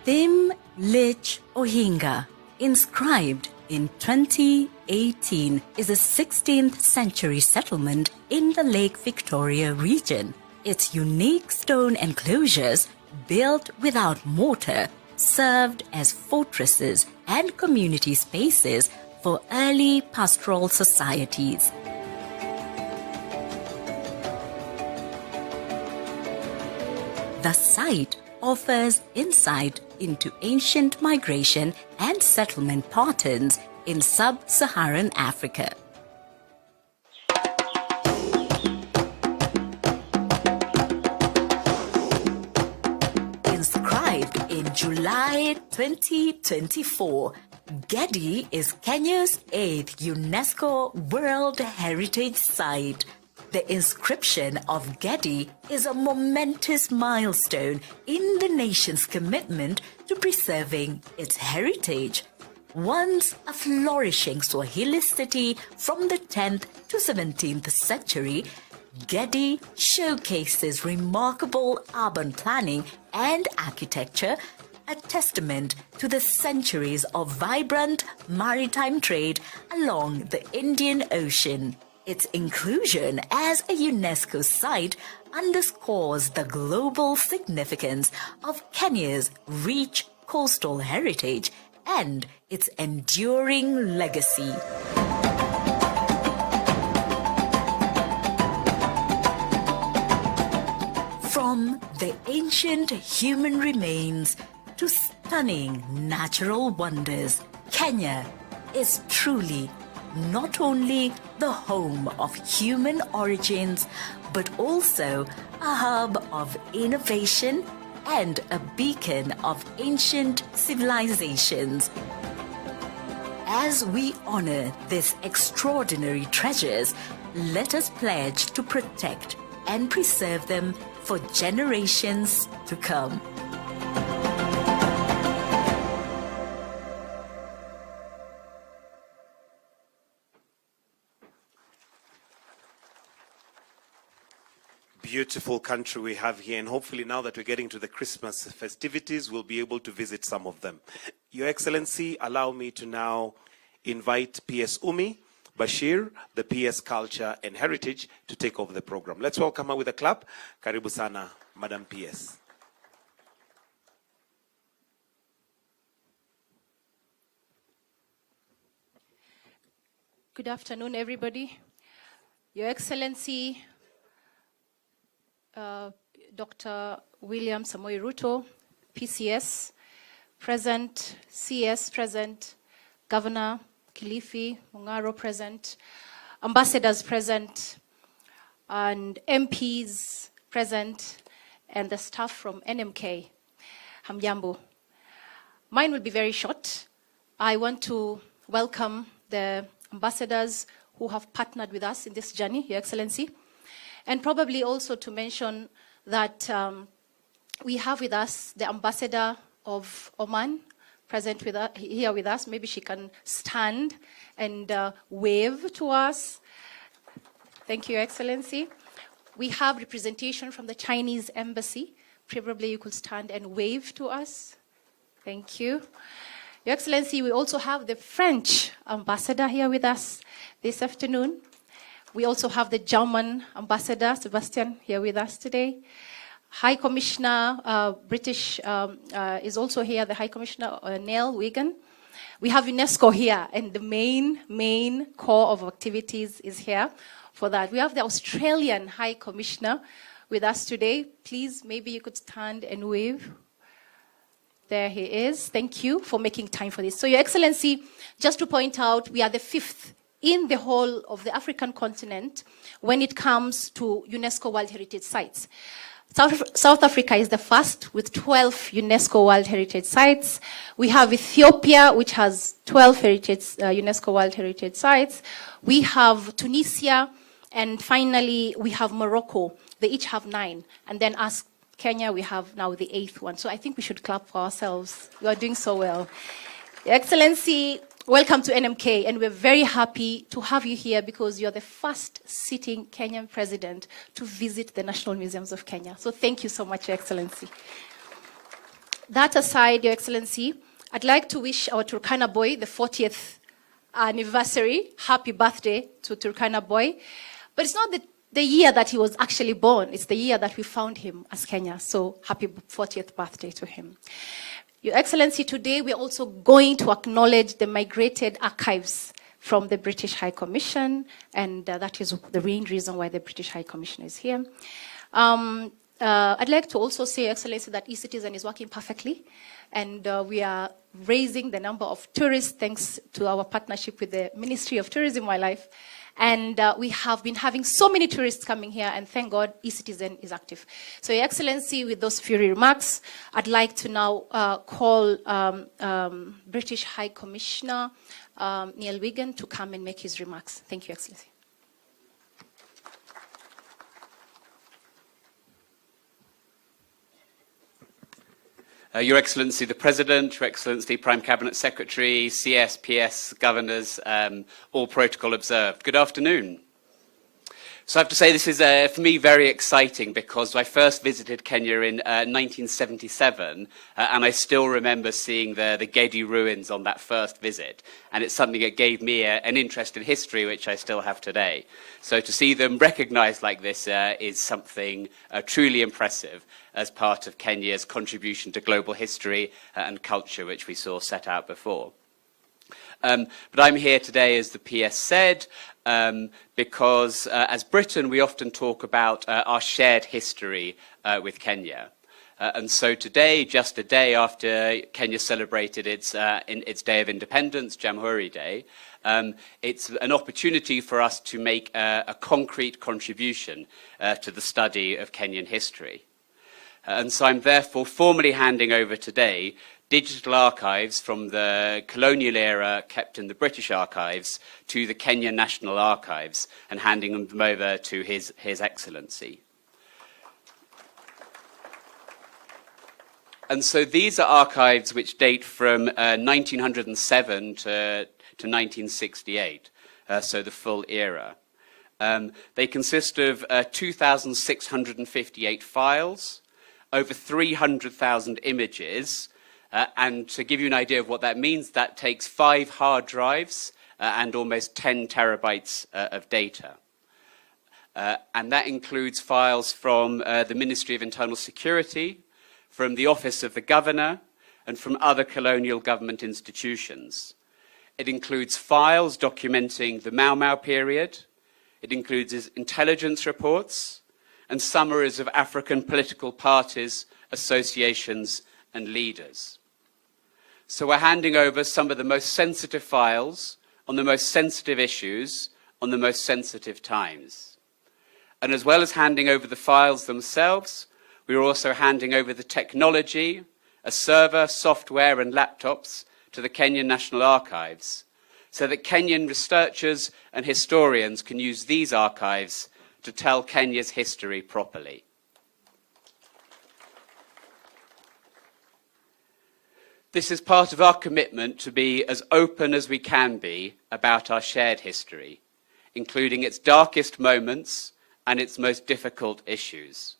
Thim Lich Ohinga, inscribed in 2018, is a 16th century settlement in the Lake Victoria region. Its unique stone enclosures, built without mortar, served as fortresses and community spaces for early pastoral societies. The site offers insight into ancient migration and settlement patterns in sub-Saharan Africa. Inscribed in July 2024, Gedi is Kenya's 8th UNESCO World Heritage Site. The inscription of Gedi is a momentous milestone in the nation's commitment to preserving its heritage. Once a flourishing Swahili city from the 10th to 17th century, Gedi showcases remarkable urban planning and architecture, a testament to the centuries of vibrant maritime trade along the Indian Ocean. Its inclusion as a UNESCO site underscores the global significance of Kenya's rich coastal heritage and its enduring legacy. From the ancient human remains to stunning natural wonders, Kenya is truly not only the home of human origins, but also a hub of innovation and a beacon of ancient civilizations. As we honor these extraordinary treasures, let us pledge to protect and preserve them for generations to come. Beautiful country we have here, and hopefully now that we're getting to the Christmas festivities, we'll be able to visit some of them. Your Excellency, allow me to now invite PS Umi Bashir, the PS Culture and Heritage, to take over the program. Let's welcome her with a clap. Karibu sana, Madam PS. Good afternoon, everybody. Your Excellency, Dr. William Samoei Ruto, PCS, present, CS present, Governor Kilifi, Mungaro present, ambassadors present, and MPs present, and the staff from NMK. Hamjambo. Mine will be very short. I want to welcome the ambassadors who have partnered with us in this journey, Your Excellency. And probably also to mention that we have with us the ambassador of Oman present with us, here with us. Maybe she can stand and wave to us. Thank you, Your Excellency. We have representation from the Chinese embassy. Probably you could stand and wave to us. Thank you. Your Excellency, we also have the French ambassador here with us this afternoon. We also have the German ambassador, Sebastian, here with us today. High Commissioner, British, is also here, the High Commissioner, Neil Wigan. We have UNESCO here, and the main core of activities is here for that. We have the Australian High Commissioner with us today. Please, maybe you could stand and wave. There he is. Thank you for making time for this. So, Your Excellency, just to point out, we are the 5th in the whole of the African continent when it comes to UNESCO World Heritage Sites. South Africa is the first with 12 UNESCO World Heritage Sites. We have Ethiopia, which has 12 UNESCO World Heritage Sites. We have Tunisia, and finally we have Morocco. They each have 9. And then us, Kenya, we have now the 8th one. So I think we should clap for ourselves. We are doing so well. Your Excellency, welcome to NMK, and we're very happy to have you here because you're the first sitting Kenyan president to visit the National Museums of Kenya. So thank you so much, Your Excellency. That aside, Your Excellency, I'd like to wish our Turkana Boy the 40th anniversary. Happy birthday to Turkana Boy. But it's not the year that he was actually born, it's the year that we found him as Kenya. So happy 40th birthday to him. Your Excellency, today we're also going to acknowledge the migrated archives from the British High Commission, and that is the main reason why the British High Commission is here. I'd like to also say, Excellency, that eCitizen is working perfectly, and we are raising the number of tourists thanks to our partnership with the Ministry of Tourism and Wildlife. And we have been having so many tourists coming here, and thank God eCitizen is active. So, Your Excellency, with those few remarks, I'd like to now call British High Commissioner Neil Wigan to come and make his remarks. Thank you, Excellency. Your Excellency the President, Your Excellency Prime Cabinet Secretary, CS, PS, Governors, all protocol observed. Good afternoon. So I have to say this is, for me, very exciting because I first visited Kenya in 1977 and I still remember seeing the Gedi ruins on that first visit. And it's something that gave me an interest in history, which I still have today. So to see them recognized like this is something truly impressive as part of Kenya's contribution to global history and culture, which we saw set out before. But I'm here today, as the PS said, because as Britain, we often talk about our shared history with Kenya. And so today, just a day after Kenya celebrated its Day of Independence, Jamhuri Day, it's an opportunity for us to make a concrete contribution to the study of Kenyan history. And so I'm therefore formally handing over today digital archives from the colonial era kept in the British Archives to the Kenyan National Archives and handing them over to His Excellency. And so these are archives which date from 1907 to 1968, so the full era. They consist of 2,658 files, over 300,000 images, and to give you an idea of what that means, that takes 5 hard drives and almost 10 terabytes of data. And that includes files from the Ministry of Internal Security, from the Office of the Governor, and from other colonial government institutions. It includes files documenting the Mau Mau period. It includes intelligence reports and summaries of African political parties, associations, and leaders. So we're handing over some of the most sensitive files on the most sensitive issues on the most sensitive times. And as well as handing over the files themselves, we're also handing over the technology, a server, software, and laptops to the Kenyan National Archives, so that Kenyan researchers and historians can use these archives to tell Kenya's history properly. This is part of our commitment to be as open as we can be about our shared history, including its darkest moments and its most difficult issues.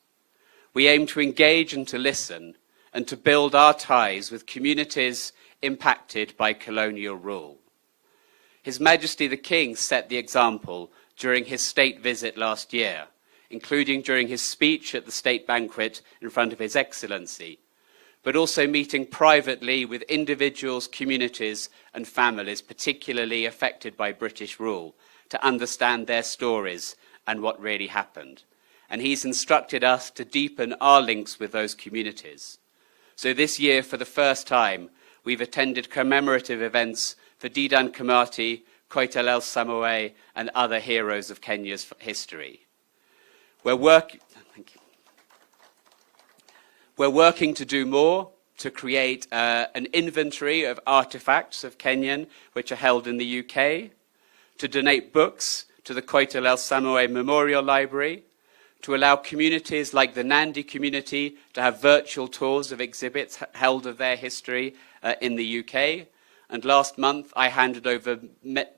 We aim to engage and to listen and to build our ties with communities impacted by colonial rule. His Majesty the King set the example during his state visit last year, including during his speech at the state banquet in front of His Excellency, but also meeting privately with individuals, communities, and families particularly affected by British rule to understand their stories and what really happened. And he's instructed us to deepen our links with those communities. So this year, for the first time, we've attended commemorative events for Dedan Kimathi, Koitalel Samoei, and other heroes of Kenya's history. We're working to do more, to create an inventory of artifacts of Kenyan which are held in the UK, to donate books to the Koitalel Samoei Memorial Library, to allow communities like the Nandi community to have virtual tours of exhibits held of their history in the UK. And last month, I handed over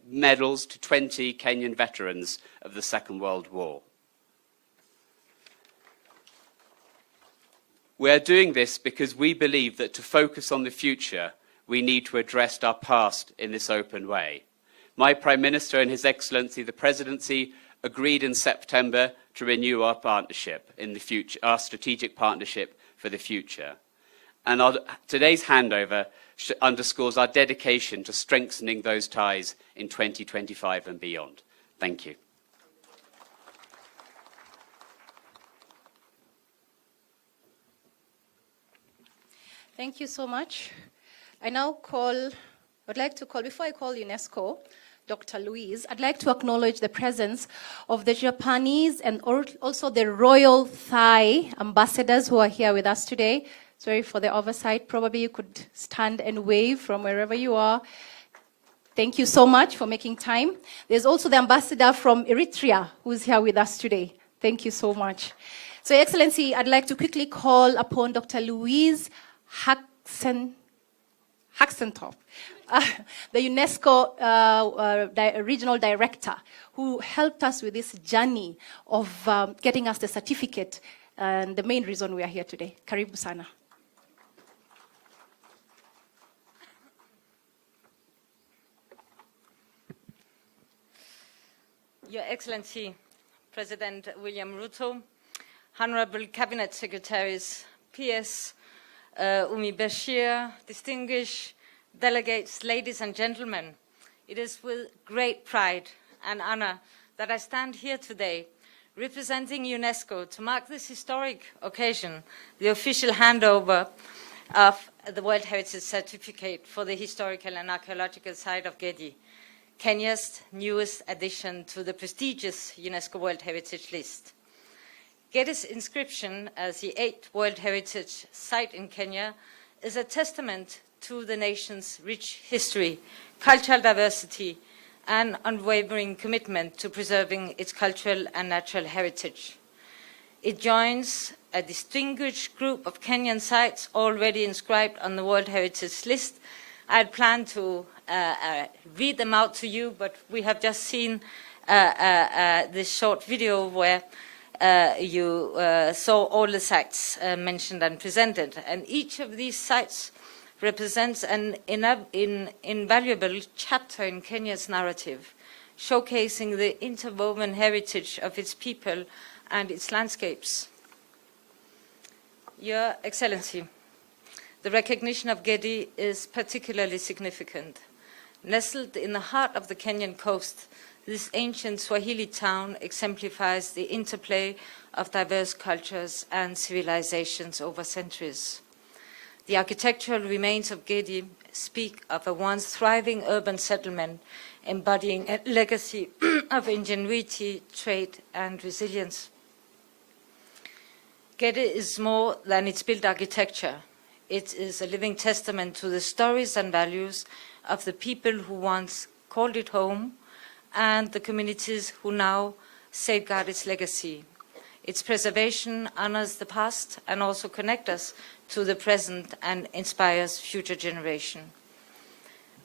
medals to 20 Kenyan veterans of the Second World War. We're doing this because we believe that to focus on the future, we need to address our past in this open way. My Prime Minister and His Excellency the Presidency agreed in September to renew our partnership in the future, our strategic partnership for the future. And today's handover underscores our dedication to strengthening those ties in 2025 and beyond. Thank you. Thank you so much. I now would like to call, before I call UNESCO, Dr. Louise, I'd like to acknowledge the presence of the Japanese and also the Royal Thai ambassadors who are here with us today. Sorry for the oversight. Probably you could stand and wave from wherever you are. Thank you so much for making time. There's also the ambassador from Eritrea who's here with us today. Thank you so much. So, Your Excellency, I'd like to quickly call upon Dr. Louise Haxentop, the UNESCO regional director, who helped us with this journey of getting us the certificate and the main reason we are here today. Karibu sana. Your Excellency, President William Ruto, Honorable Cabinet Secretaries, PS Umi Bashir, distinguished delegates, ladies and gentlemen, it is with great pride and honor that I stand here today representing UNESCO to mark this historic occasion, the official handover of the World Heritage Certificate for the historical and archaeological site of Gedi, Kenya's newest addition to the prestigious UNESCO World Heritage List. Gedi's inscription as the 8th World Heritage Site in Kenya is a testament to the nation's rich history, cultural diversity, and unwavering commitment to preserving its cultural and natural heritage. It joins a distinguished group of Kenyan sites already inscribed on the World Heritage List. I had planned to read them out to you, but we have just seen this short video where you saw all the sites mentioned and presented. And each of these sites represents an invaluable chapter in Kenya's narrative, showcasing the interwoven heritage of its people and its landscapes. Your Excellency, the recognition of Gedi is particularly significant. Nestled in the heart of the Kenyan coast, this ancient Swahili town exemplifies the interplay of diverse cultures and civilizations over centuries. The architectural remains of Gedi speak of a once thriving urban settlement embodying a legacy of ingenuity, trade, and resilience. Gedi is more than its built architecture. It is a living testament to the stories and values of the people who once called it home and the communities who now safeguard its legacy. Its preservation honors the past and also connects us to the present and inspires future generations.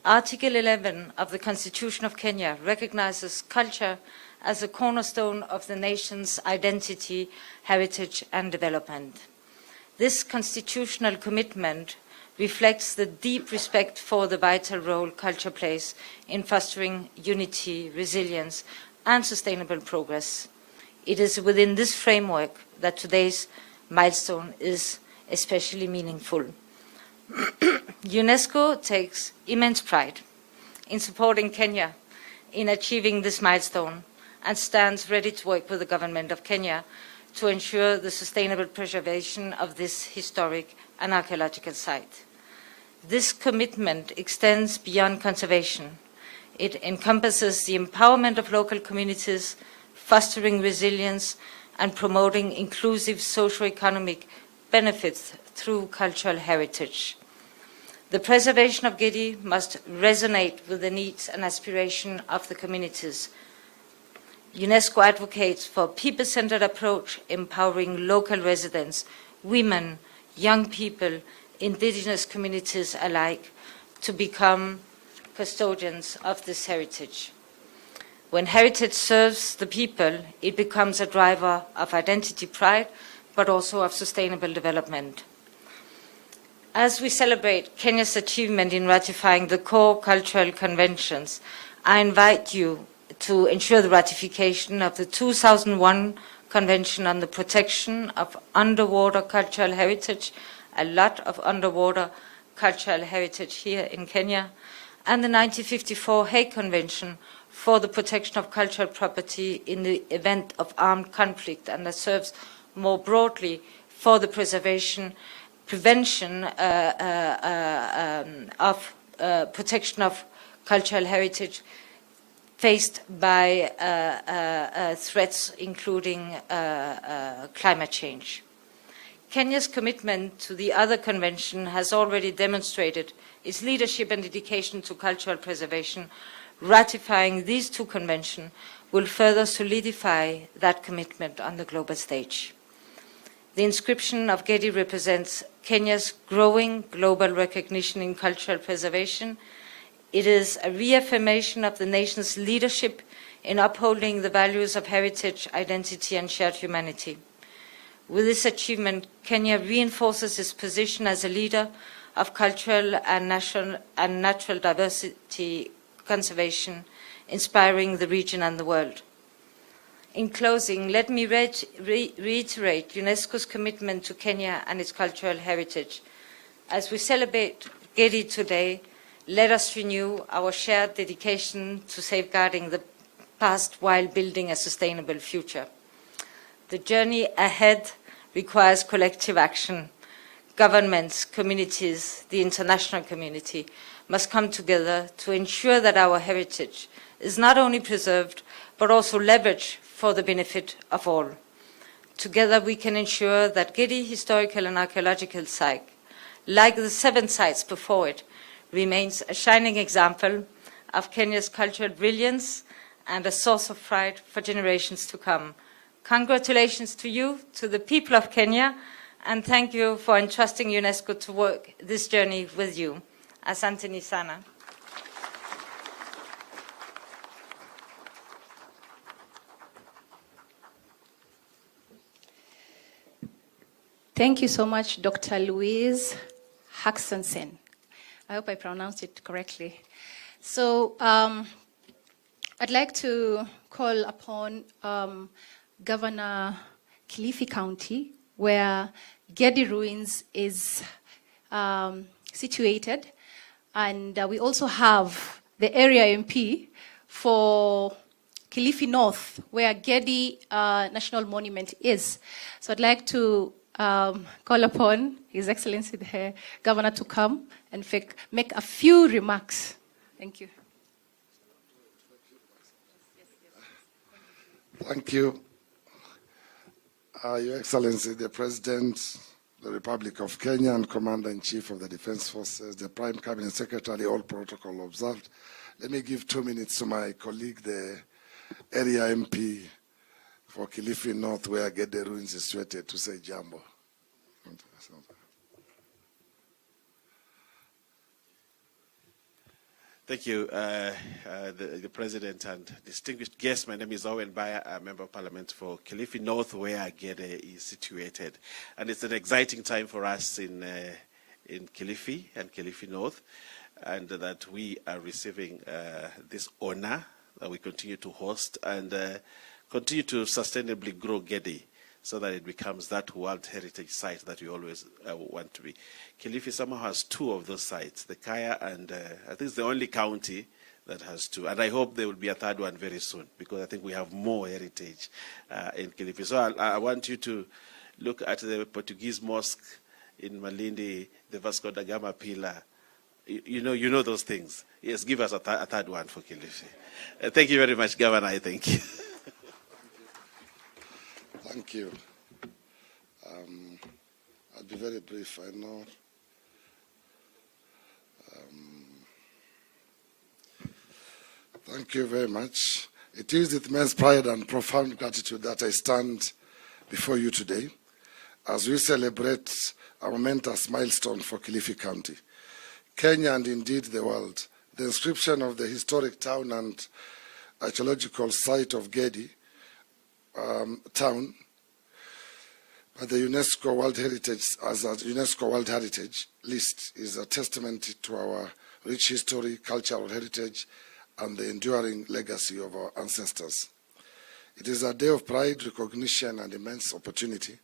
Article 11 of the Constitution of Kenya recognizes culture as a cornerstone of the nation's identity, heritage, and development. This constitutional commitment reflects the deep respect for the vital role culture plays in fostering unity, resilience, and sustainable progress. It is within this framework that today's milestone is especially meaningful. UNESCO takes immense pride in supporting Kenya in achieving this milestone and stands ready to work with the government of Kenya to ensure the sustainable preservation of this historic and archaeological site. This commitment extends beyond conservation. It encompasses the empowerment of local communities, fostering resilience, and promoting inclusive socio-economic benefits through cultural heritage. The preservation of Gedi must resonate with the needs and aspirations of the communities. UNESCO advocates for a people-centered approach, empowering local residents, women, young people, indigenous communities alike to become custodians of this heritage. When heritage serves the people, it becomes a driver of identity pride, but also of sustainable development. As we celebrate Kenya's achievement in ratifying the core cultural conventions, I invite you to ensure the ratification of the 2001 Convention on the Protection of Underwater Cultural Heritage, a lot of underwater cultural heritage here in Kenya, and the 1954 Hague Convention for the protection of cultural property in the event of armed conflict, and that serves more broadly for the preservation prevention of protection of cultural heritage faced by threats including climate change. Kenya's commitment to the other convention has already demonstrated its leadership and dedication to cultural preservation. Ratifying these two conventions will further solidify that commitment on the global stage. The inscription of Gedi represents Kenya's growing global recognition in cultural preservation. It is a reaffirmation of the nation's leadership in upholding the values of heritage, identity, and shared humanity. With this achievement, Kenya reinforces its position as a leader of cultural and natural diversity conservation, inspiring the region and the world. In closing, let me reiterate UNESCO's commitment to Kenya and its cultural heritage. As we celebrate Gedi today, let us renew our shared dedication to safeguarding the past while building a sustainable future. The journey ahead requires collective action. Governments, communities, the international community must come together to ensure that our heritage is not only preserved, but also leveraged for the benefit of all. Together we can ensure that Gedi historical and archaeological site, like the 7 sites before it, remains a shining example of Kenya's cultural brilliance and a source of pride for generations to come. Congratulations to you, to the people of Kenya, and thank you for entrusting UNESCO to work this journey with you. Asante sana. Thank you so much, Dr. Louise Haxonsen. I hope I pronounced it correctly. So I'd like to call upon Governor Kilifi County, where Gedi Ruins is situated. And we also have the area MP for Kilifi North, where Gedi National Monument is. So I'd like to call upon His Excellency the Governor to come and make a few remarks. Thank you. Thank you. Your Excellency, the President of the Republic of Kenya and Commander-in-Chief of the Defense Forces, the Prime Cabinet Secretary, all protocol observed. Let me give 2 minutes to my colleague, the area MP for Kilifi North, where Gedi Ruins is situated, to say jambo. Thank you, the President and distinguished guests. My name is Owen Baya, a Member of Parliament for Kilifi North, where Gedi is situated. And it's an exciting time for us in Kilifi and Kilifi North, and that we are receiving this honor that we continue to host and continue to sustainably grow Gedi so that it becomes that World Heritage Site that we always want to be. Kilifi somehow has 2 of those sites, the Kaya and I think it's the only county that has 2. And I hope there will be a 3rd one very soon, because I think we have more heritage in Kilifi. So I want you to look at the Portuguese mosque in Malindi, the Vasco da Gama pillar. You know those things. Yes, give us a 3rd one for Kilifi. Thank you very much, Governor. I thank you. Thank you. I'll be very brief. I know. Thank you very much. It is with immense pride and profound gratitude that I stand before you today as we celebrate a momentous milestone for Kilifi County, Kenya, and indeed the world. The inscription of the historic town and archaeological site of Gedi town by the UNESCO World Heritage as a UNESCO World Heritage list is a testament to our rich history, cultural heritage, and the enduring legacy of our ancestors. It is a day of pride, recognition, and immense opportunity.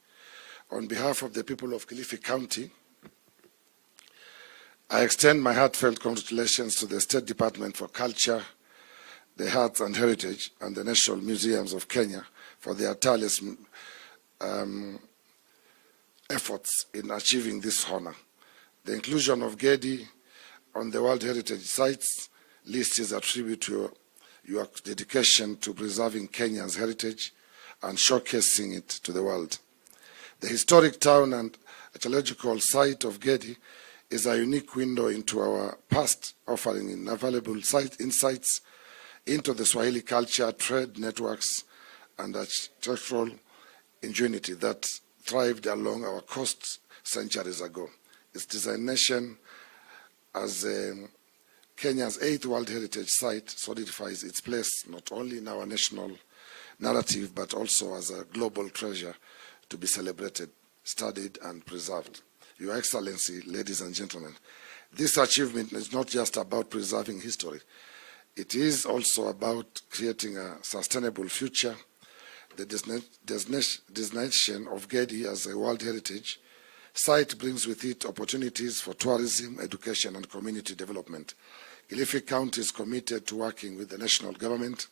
On behalf of the people of Kilifi County, I extend my heartfelt congratulations to the State Department for Culture, the Arts and Heritage, and the National Museums of Kenya for their tireless efforts in achieving this honor. The inclusion of Gedi on the World Heritage Sites list is a tribute to your dedication to preserving Kenya's heritage and showcasing it to the world. The historic town and archaeological site of Gedi is a unique window into our past, offering invaluable insights into the Swahili culture, trade networks, and architectural ingenuity that thrived along our coasts centuries ago. Its designation as Kenya's 8th World Heritage Site solidifies its place not only in our national narrative, but also as a global treasure to be celebrated, studied, and preserved. Your Excellency, ladies and gentlemen, this achievement is not just about preserving history. It is also about creating a sustainable future. The designation of Gedi as a World Heritage Site brings with it opportunities for tourism, education, and community development. Kilifi County is committed to working with the national government,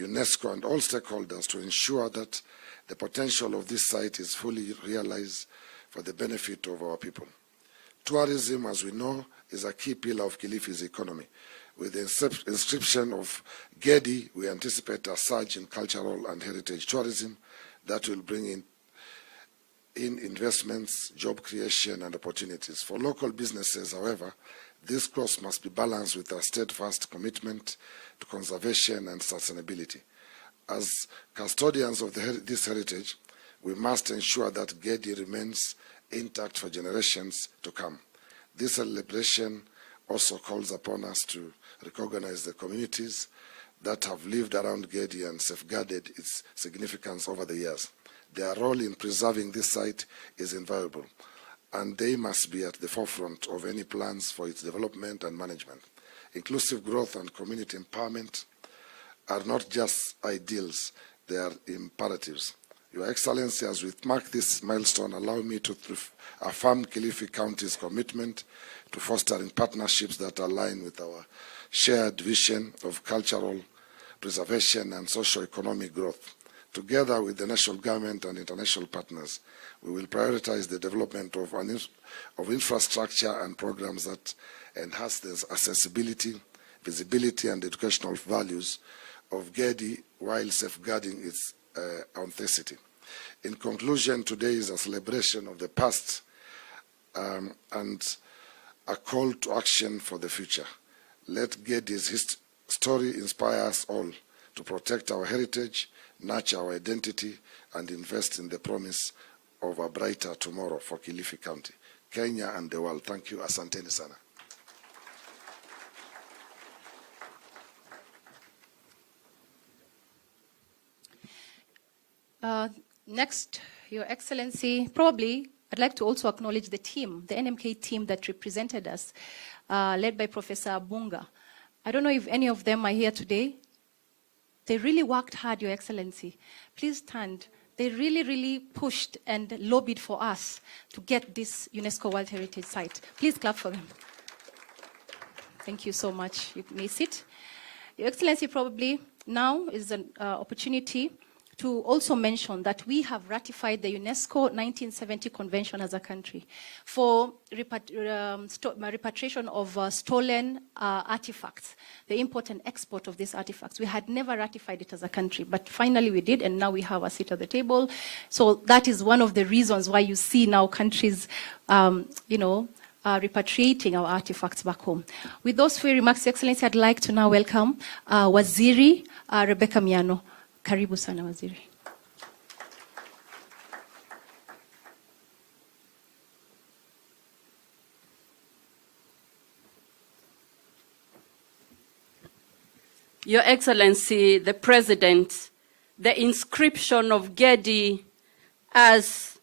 UNESCO, and all stakeholders to ensure that the potential of this site is fully realized for the benefit of our people. Tourism, as we know, is a key pillar of Kilifi's economy. With the inscription of Gedi, we anticipate a surge in cultural and heritage tourism that will bring in investments, job creation, and opportunities. For local businesses, however, this growth must be balanced with a steadfast commitment to conservation and sustainability. As custodians of this heritage, we must ensure that Gedi remains intact for generations to come. This celebration also calls upon us to recognize the communities that have lived around Gedi and safeguarded its significance over the years. Their role in preserving this site is invaluable, and they must be at the forefront of any plans for its development and management. Inclusive growth and community empowerment are not just ideals, they are imperatives. Your Excellency, as we mark this milestone, allow me to affirm Kilifi County's commitment to fostering partnerships that align with our shared vision of cultural preservation and socio-economic growth. Together with the national government and international partners, we will prioritize the development of infrastructure and programs that enhance the accessibility, visibility, and educational values of Gedi while safeguarding its authenticity. In conclusion, today is a celebration of the past and a call to action for the future. Let Gedi's story inspire us all to protect our heritage, nurture our identity, and invest in the promise of a brighter tomorrow for Kilifi County, Kenya, and the world. Thank you. Asanteni sana. Next, Your Excellency, probably I'd like to also acknowledge the team, the NMK team that represented us, led by Professor Bunga. I don't know if any of them are here today. They really worked hard, Your Excellency. Please stand. They really, really pushed and lobbied for us to get this UNESCO World Heritage Site. Please clap for them. Thank you so much. You may sit. Your Excellency, probably now is an opportunity to also mention that we have ratified the UNESCO 1970 Convention as a country for repatriation of stolen artifacts, the import and export of these artifacts. We had never ratified it as a country, but finally we did, and now we have a seat at the table. So that is one of the reasons why you see now countries, repatriating our artifacts back home. With those few remarks, Your Excellency, I'd like to now welcome Waziri Rebecca Miano. Karibu sana, Waziri. Your Excellency, the President, the inscription of Gedi as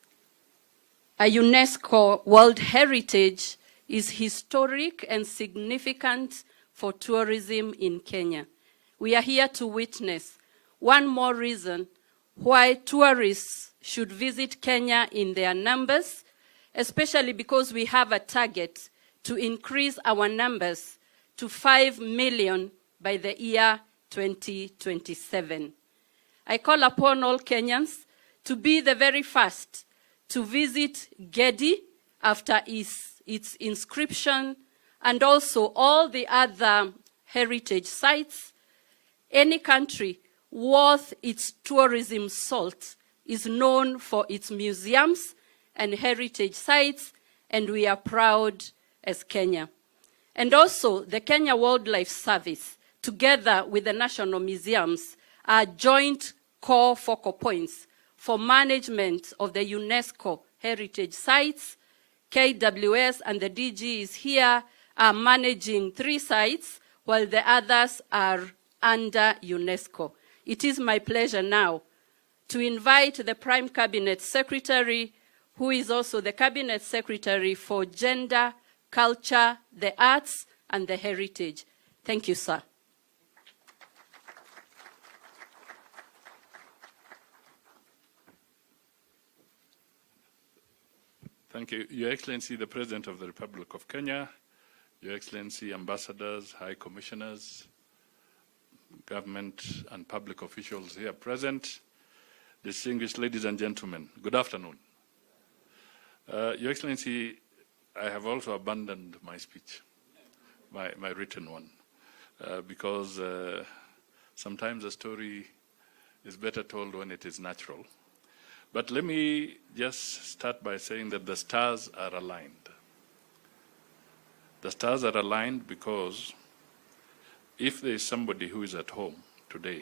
a UNESCO World Heritage is historic and significant for tourism in Kenya. We are here to witness one more reason why tourists should visit Kenya in their numbers, especially because we have a target to increase our numbers to 5 million by the year 2027. I call upon all Kenyans to be the very first to visit Gedi after its inscription, and also all the other heritage sites. Any country worth its tourism salt is known for its museums and heritage sites, and we are proud as Kenya. And also, the Kenya Wildlife Service, together with the national museums, are joint core focal points for management of the UNESCO heritage sites. KWS and the DG is here, are managing 3 sites, while the others are under UNESCO. It is my pleasure now to invite the Prime Cabinet Secretary, who is also the Cabinet Secretary for Gender, Culture, the Arts, and the Heritage. Thank you, sir. Thank you. Your Excellency, the President of the Republic of Kenya, Your Excellency, ambassadors, high commissioners, government and public officials here present, distinguished ladies and gentlemen, good afternoon. Your Excellency, I have also abandoned my speech, my written one, because sometimes a story is better told when it is natural. But let me just start by saying that the stars are aligned. The stars are aligned because if there is somebody who is at home today,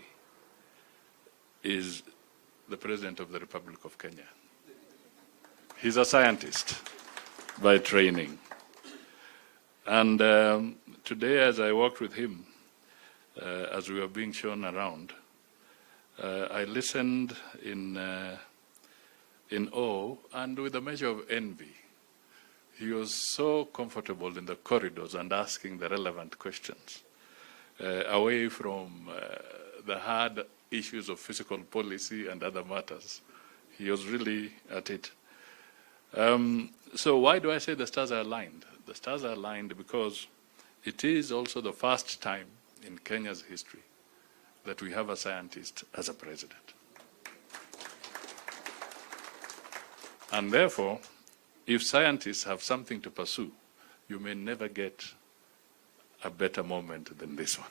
is the President of the Republic of Kenya. He's a scientist by training. And today, as I walked with him, as we were being shown around, I listened in awe and with a measure of envy. He was so comfortable in the corridors and asking the relevant questions, away from the hard issues of physical policy and other matters. He was really at it. So why do I say the stars are aligned? The stars are aligned because it is also the first time in Kenya's history that we have a scientist as a president. And therefore, if scientists have something to pursue, you may never get a better moment than this one.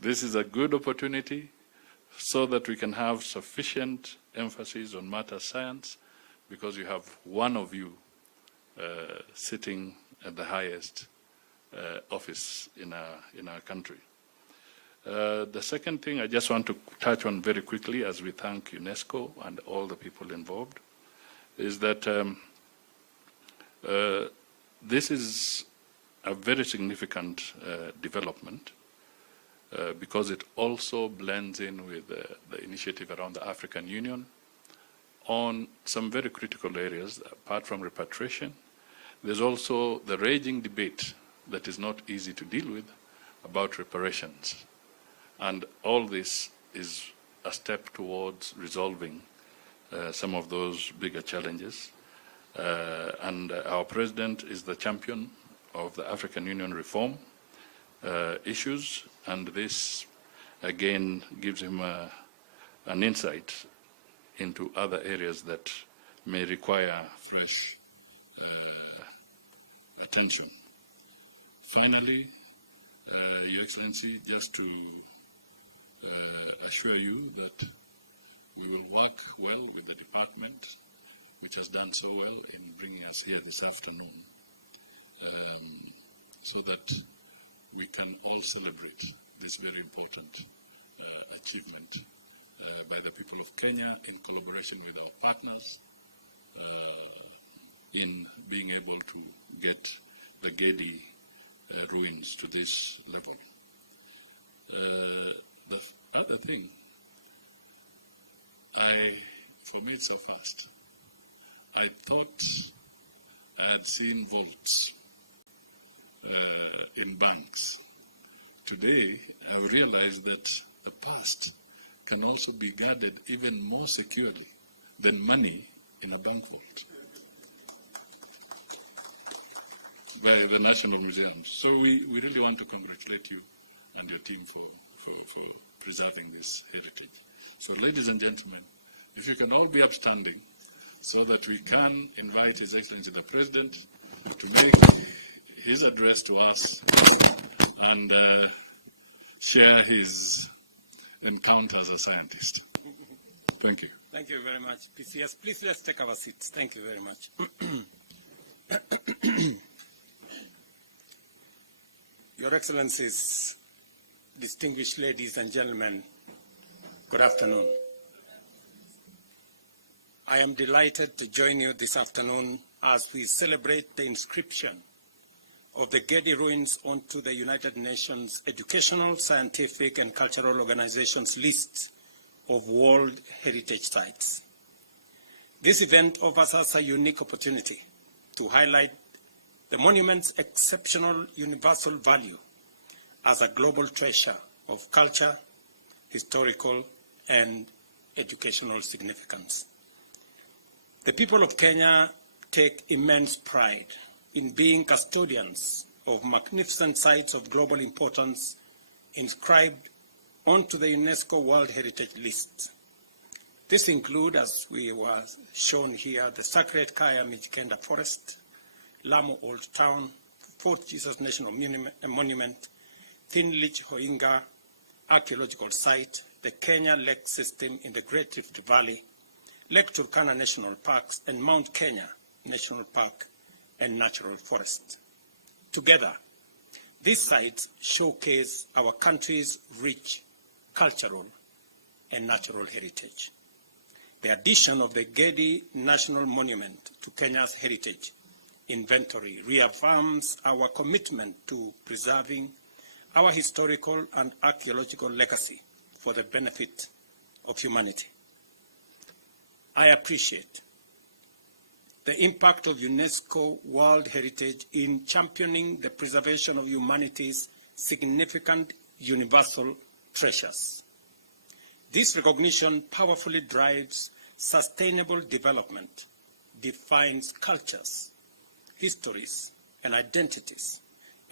This is a good opportunity so that we can have sufficient emphasis on matter science, because you have one of you sitting at the highest office in our country. The second thing I just want to touch on very quickly, as we thank UNESCO and all the people involved, is that this is a very significant development because it also blends in with the initiative around the African Union on some very critical areas. Apart from repatriation, there's also the raging debate that is not easy to deal with about reparations. And all this is a step towards resolving some of those bigger challenges. And our president is the champion of the African Union reform issues, and this again gives him an insight into other areas that may require fresh attention. Finally, Your Excellency, just to assure you that we will work well with the department, which has done so well in bringing us here this afternoon, so that we can all celebrate this very important achievement by the people of Kenya in collaboration with our partners in being able to get the Gedi ruins to this level. The other thing, for me it's so fast. I thought I had seen vaults in banks. Today, I've realized that the past can also be guarded even more securely than money in a bank vault by the National Museum. So we really want to congratulate you and your team for preserving this heritage. So ladies and gentlemen, if you can all be upstanding so that we can invite His Excellency the President to make his address to us and share his encounter as a scientist. Thank you. Thank you very much, PCS. Please, let's take our seats. Thank you very much. Your Excellencies, distinguished ladies and gentlemen, good afternoon. I am delighted to join you this afternoon as we celebrate the inscription of the Gedi ruins onto the United Nations Educational, Scientific, and Cultural Organization's list of World Heritage Sites. This event offers us a unique opportunity to highlight the monument's exceptional universal value as a global treasure of culture, historical, and educational significance. The people of Kenya take immense pride in being custodians of magnificent sites of global importance inscribed onto the UNESCO World Heritage List. This includes, as we were shown here, the Sacred Kaya Mijikenda Forest, Lamu Old Town, Fort Jesus National Monument, Thinlich Hoinga Archaeological Site, the Kenya Lake System in the Great Rift Valley, Lake Turkana National Parks, and Mount Kenya National Park and Natural Forest. Together, these sites showcase our country's rich cultural and natural heritage. The addition of the Gedi National Monument to Kenya's heritage inventory reaffirms our commitment to preserving our historical and archaeological legacy for the benefit of humanity. I appreciate the impact of UNESCO World Heritage in championing the preservation of humanity's significant universal treasures. This recognition powerfully drives sustainable development, defines cultures, histories, and identities,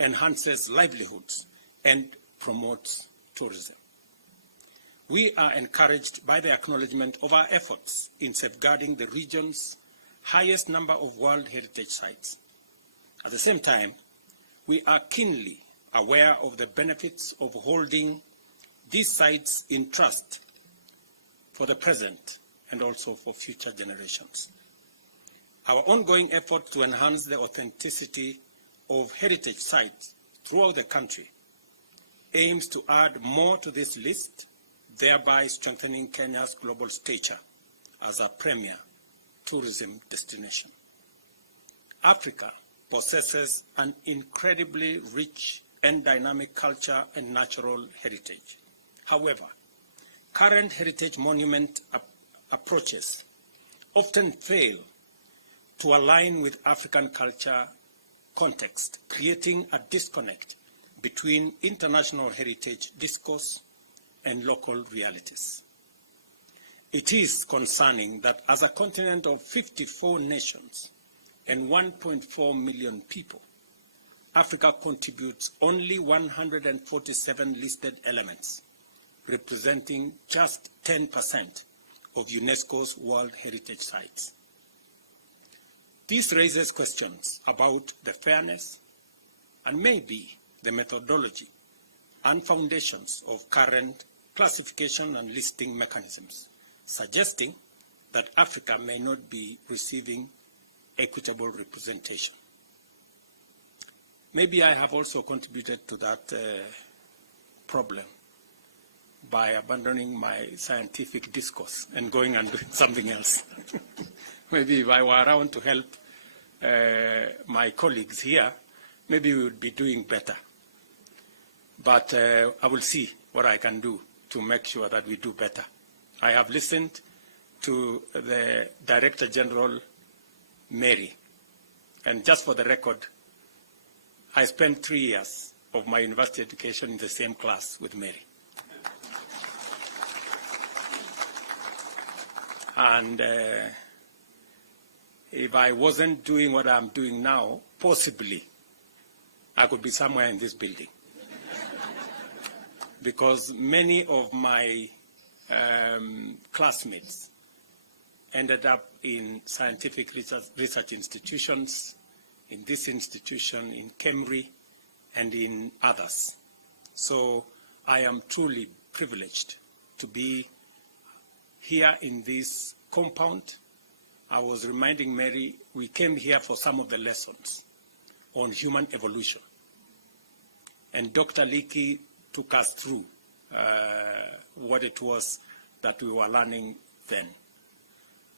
enhances livelihoods, and promotes tourism. We are encouraged by the acknowledgement of our efforts in safeguarding the region's highest number of World Heritage Sites. At the same time, we are keenly aware of the benefits of holding these sites in trust for the present and also for future generations. Our ongoing effort to enhance the authenticity of heritage sites throughout the country aims to add more to this list, thereby strengthening Kenya's global stature as a premier tourism destination. Africa possesses an incredibly rich and dynamic culture and natural heritage. However, current heritage monument approaches often fail to align with African culture context, creating a disconnect between international heritage discourse and local realities. It is concerning that as a continent of 54 nations and 1.4 million people, Africa contributes only 147 listed elements, representing just 10% of UNESCO's World Heritage Sites. This raises questions about the fairness and maybe the methodology and foundations of current classification and listing mechanisms, suggesting that Africa may not be receiving equitable representation. Maybe I have also contributed to that problem by abandoning my scientific discourse and going and doing something else. Maybe if I were around to help my colleagues here, maybe we would be doing better. But I will see what I can do to make sure that we do better. I have listened to the Director General, Mary, and just for the record, I spent 3 years of my university education in the same class with Mary. And if I wasn't doing what I'm doing now, possibly I could be somewhere in this building. Because many of my classmates ended up in scientific research institutions, in this institution, in Cambridge, and in others. So I am truly privileged to be here in this compound. I was reminding Mary, we came here for some of the lessons on human evolution. And Dr. Leakey took us through what it was that we were learning then.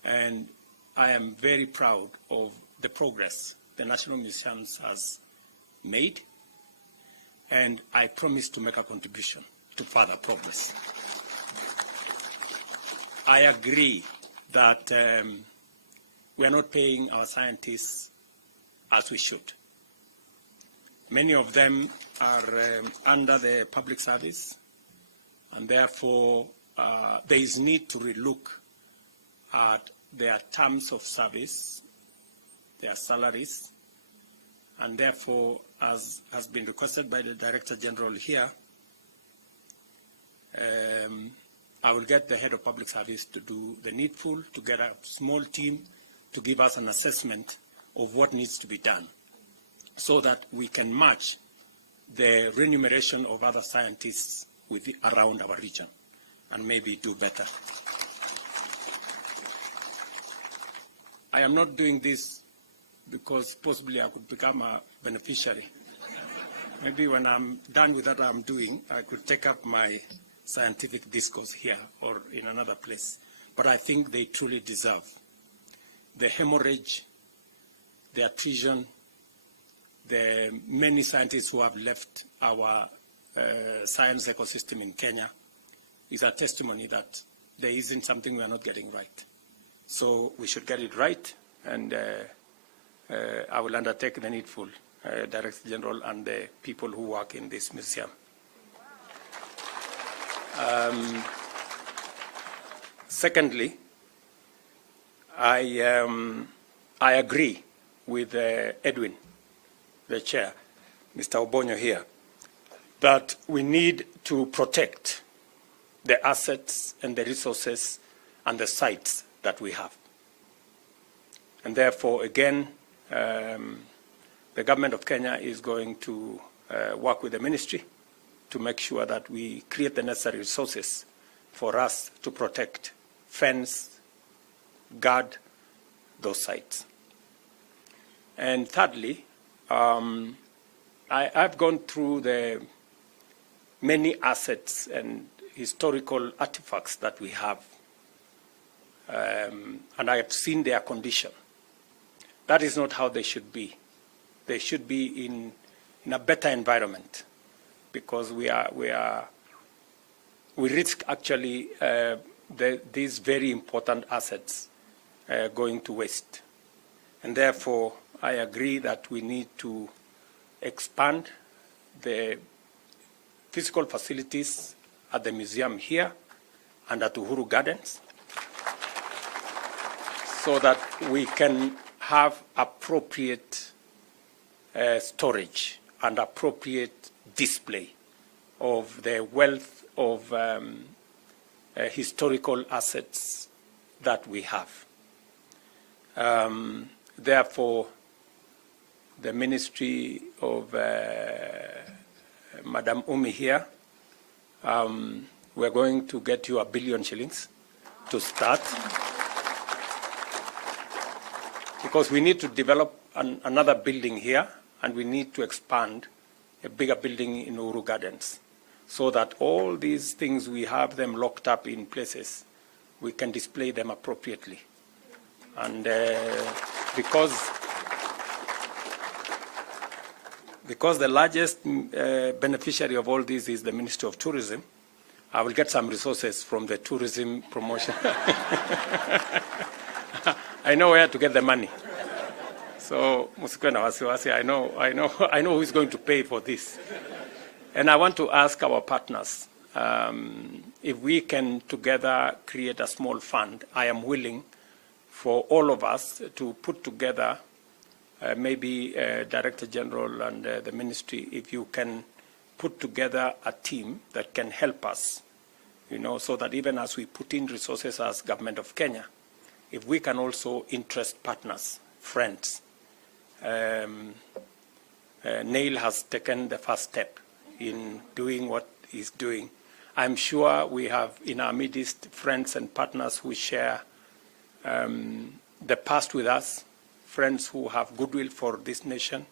And I am very proud of the progress the National Museums has made, and I promise to make a contribution to further progress. I agree that we are not paying our scientists as we should. Many of them are under the public service, and therefore there is need to relook at their terms of service, their salaries, and therefore, as has been requested by the Director General here, I will get the head of public service to do the needful, to get a small team to give us an assessment of what needs to be done, so that we can match the remuneration of other scientists around our region, and maybe do better. I am not doing this because possibly I could become a beneficiary. Maybe when I'm done with what I'm doing, I could take up my scientific discourse here or in another place. But I think they truly deserve the hemorrhage, the attrition, the many scientists who have left our science ecosystem in Kenya is a testimony that there isn't something we are not getting right. So we should get it right, and I will undertake the needful, Director General and the people who work in this museum. Secondly, I agree with Edwin, the chair, Mr. Obonyo here, that we need to protect the assets and the resources and the sites that we have. And therefore, again, the government of Kenya is going to work with the ministry to make sure that we create the necessary resources for us to protect, fence, guard those sites. And thirdly, I've gone through the many assets and historical artifacts that we have, and I have seen their condition. That is not how they should be. They should be in a better environment, because we risk actually these very important assets going to waste. And therefore, I agree that we need to expand the physical facilities at the museum here and at Uhuru Gardens, so that we can have appropriate storage and appropriate display of the wealth of historical assets that we have. Therefore, the Ministry of Madam Umi here, we're going to get you 1 billion shillings to start, because we need to develop another building here, and we need to expand a bigger building in Uhuru Gardens, so that all these things, we have them locked up in places, we can display them appropriately. And because the largest beneficiary of all this is the Ministry of Tourism, I will get some resources from the tourism promotion. I know where to get the money. So, I know who is going to pay for this. And I want to ask our partners, if we can together create a small fund. I am willing for all of us to put together, maybe Director General and the ministry, if you can put together a team that can help us, so that even as we put in resources as Government of Kenya, if we can also interest partners, friends. Neil has taken the first step in doing what he's doing. I'm sure we have in our midst friends and partners who share the past with us, friends who have goodwill for this nation.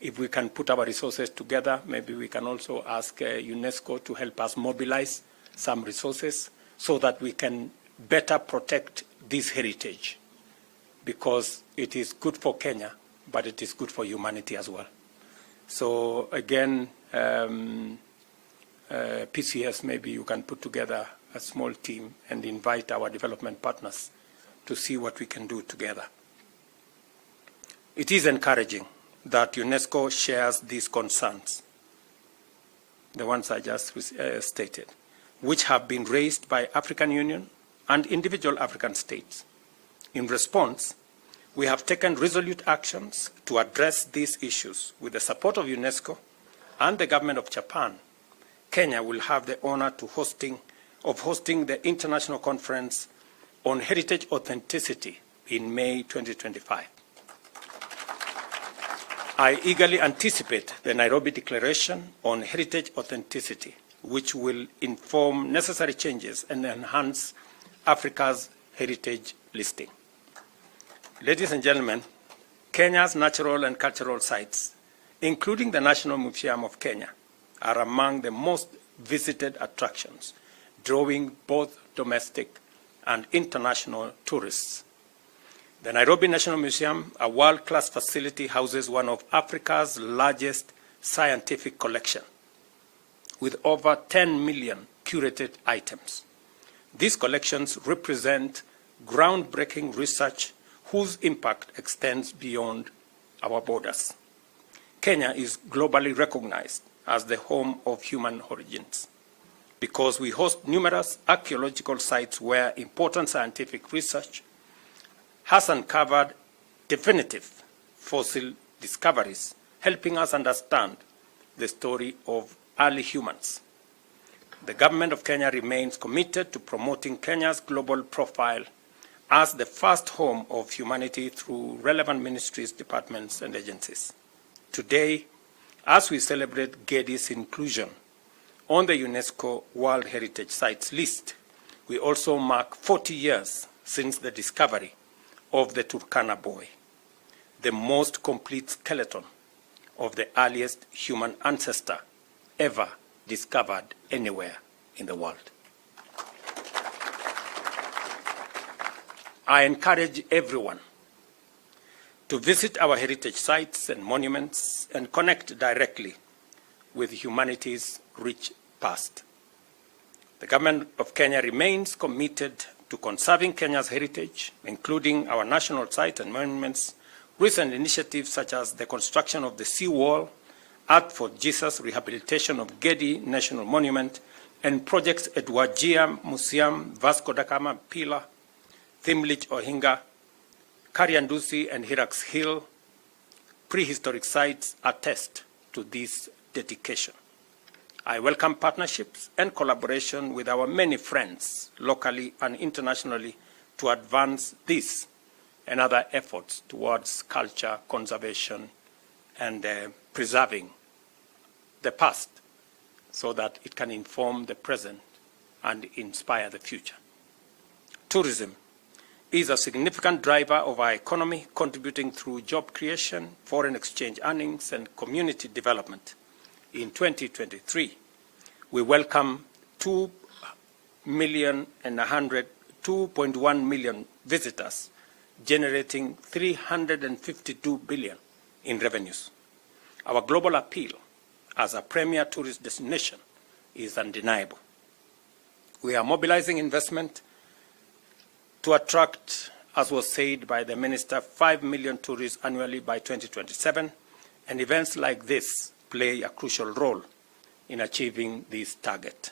If we can put our resources together, maybe we can also ask UNESCO to help us mobilize some resources so that we can better protect this heritage, because it is good for Kenya, but it is good for humanity as well. So again, PCS, maybe you can put together a small team and invite our development partners to see what we can do together. It is encouraging that UNESCO shares these concerns, the ones I just stated, which have been raised by African Union and individual African states. In response, we have taken resolute actions to address these issues. With the support of UNESCO and the government of Japan, Kenya will have the honor of hosting the International Conference on Heritage Authenticity in May 2025. I eagerly anticipate the Nairobi Declaration on Heritage Authenticity, which will inform necessary changes and enhance Africa's heritage listing. Ladies and gentlemen, Kenya's natural and cultural sites, including the National Museum of Kenya, are among the most visited attractions, drawing both domestic and international tourists. The Nairobi National Museum, a world-class facility, houses one of Africa's largest scientific collections, with over 10 million curated items. These collections represent groundbreaking research whose impact extends beyond our borders. Kenya is globally recognized as the home of human origins because we host numerous archaeological sites where important scientific research has uncovered definitive fossil discoveries, helping us understand the story of early humans. The government of Kenya remains committed to promoting Kenya's global profile as the first home of humanity through relevant ministries, departments, and agencies. Today, as we celebrate Gedi's inclusion on the UNESCO World Heritage Sites list, we also mark 40 years since the discovery of the Turkana Boy, the most complete skeleton of the earliest human ancestor ever discovered anywhere in the world. I encourage everyone to visit our heritage sites and monuments and connect directly with humanity's rich past. The government of Kenya remains committed to conserving Kenya's heritage, including our national sites and monuments. Recent initiatives such as the construction of the seawall, Art for Jesus, rehabilitation of Gedi National Monument, and projects at Wajir Museum, Vasco da Gama Pillar, Thimlich Ohinga, Kariandusi and Hirax Hill, prehistoric sites attest to this dedication. I welcome partnerships and collaboration with our many friends, locally and internationally, to advance this and other efforts towards culture, conservation, and preserving the past so that it can inform the present and inspire the future. Tourism is a significant driver of our economy, contributing through job creation, foreign exchange earnings, and community development. In 2023, we welcome 2.1 million visitors, generating 352 billion in revenues. Our global appeal as a premier tourist destination is undeniable. We are mobilizing investment to attract, as was said by the Minister, 5 million tourists annually by 2027, and events like this play a crucial role in achieving this target.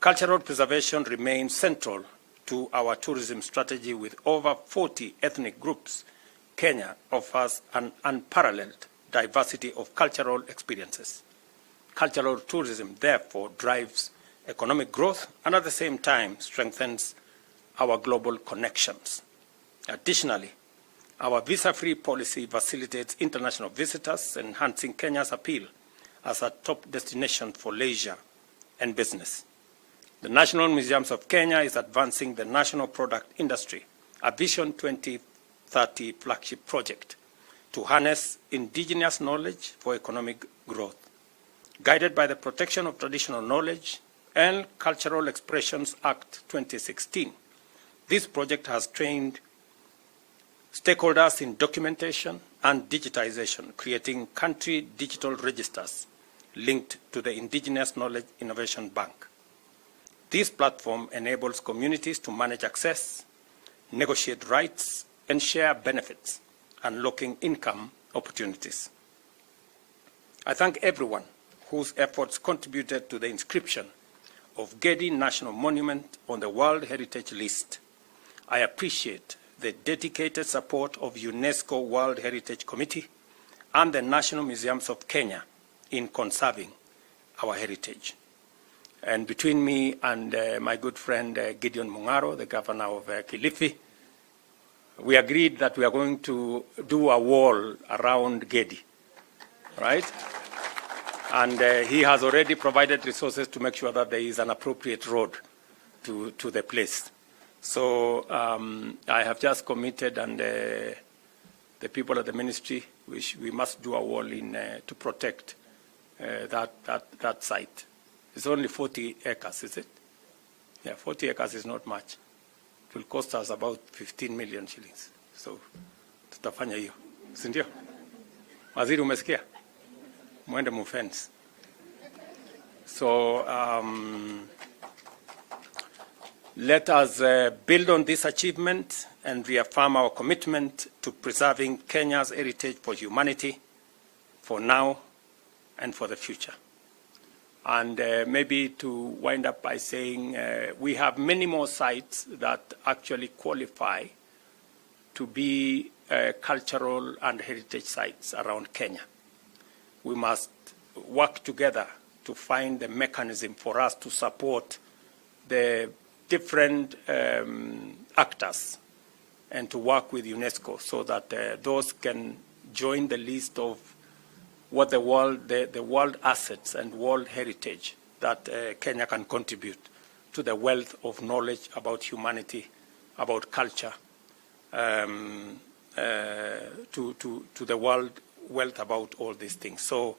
Cultural preservation remains central to our tourism strategy. With over 40 ethnic groups, Kenya offers an unparalleled diversity of cultural experiences. Cultural tourism, therefore, drives economic growth and at the same time strengthens our global connections. Additionally, our visa-free policy facilitates international visitors, enhancing Kenya's appeal as a top destination for leisure and business. The National Museums of Kenya is advancing the national product industry, a Vision 2030 flagship project to harness indigenous knowledge for economic growth. Guided by the Protection of Traditional Knowledge and Cultural Expressions Act 2016, this project has trained stakeholders in documentation and digitization, creating country digital registers linked to the Indigenous Knowledge Innovation Bank. This platform enables communities to manage access, negotiate rights, and share benefits, unlocking income opportunities. I thank everyone whose efforts contributed to the inscription of Gedi National Monument on the World Heritage List. I appreciate the dedicated support of UNESCO World Heritage Committee and the National Museums of Kenya in conserving our heritage. And between me and my good friend Gideon Mungaro, the governor of Kilifi, we agreed that we are going to do a wall around Gedi, right? And he has already provided resources to make sure that there is an appropriate road to the place. So I have just committed, and the people at the ministry, we must do a wall in to protect that site. It's only 40 acres, is it? Yeah, 40 acres is not much. It will cost us about 15 million shillings. So tutafanya hiyo, si ndio? Waziri, umesikia? Mwende mufence. So let us build on this achievement and reaffirm our commitment to preserving Kenya's heritage for humanity, for now and for the future. And maybe to wind up by saying we have many more sites that actually qualify to be cultural and heritage sites around Kenya. We must work together to find the mechanism for us to support the different actors and to work with UNESCO so that those can join the list of what the world assets and world heritage that Kenya can contribute to the wealth of knowledge about humanity, about culture, to the world wealth about all these things. So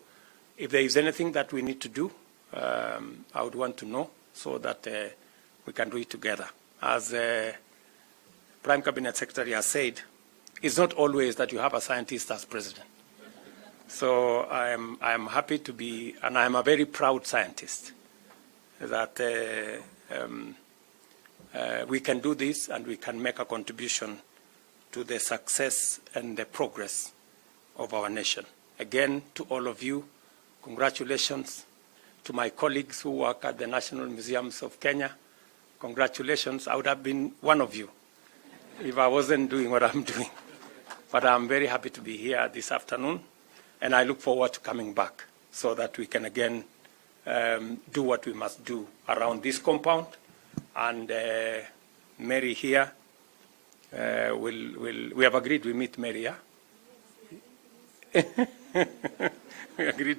if there is anything that we need to do, I would want to know so that we can do it together. As Prime Cabinet Secretary has said, it's not always that you have a scientist as president. So I am happy to be, and I am a very proud scientist, that we can do this and we can make a contribution to the success and the progress of our nation. Again, to all of you, congratulations. To my colleagues who work at the National Museums of Kenya, congratulations. I would have been one of you if I wasn't doing what I'm doing. But I'm very happy to be here this afternoon, and I look forward to coming back so that we can again do what we must do around this compound. And Mary here, we have agreed we meet Mary, yeah? We agreed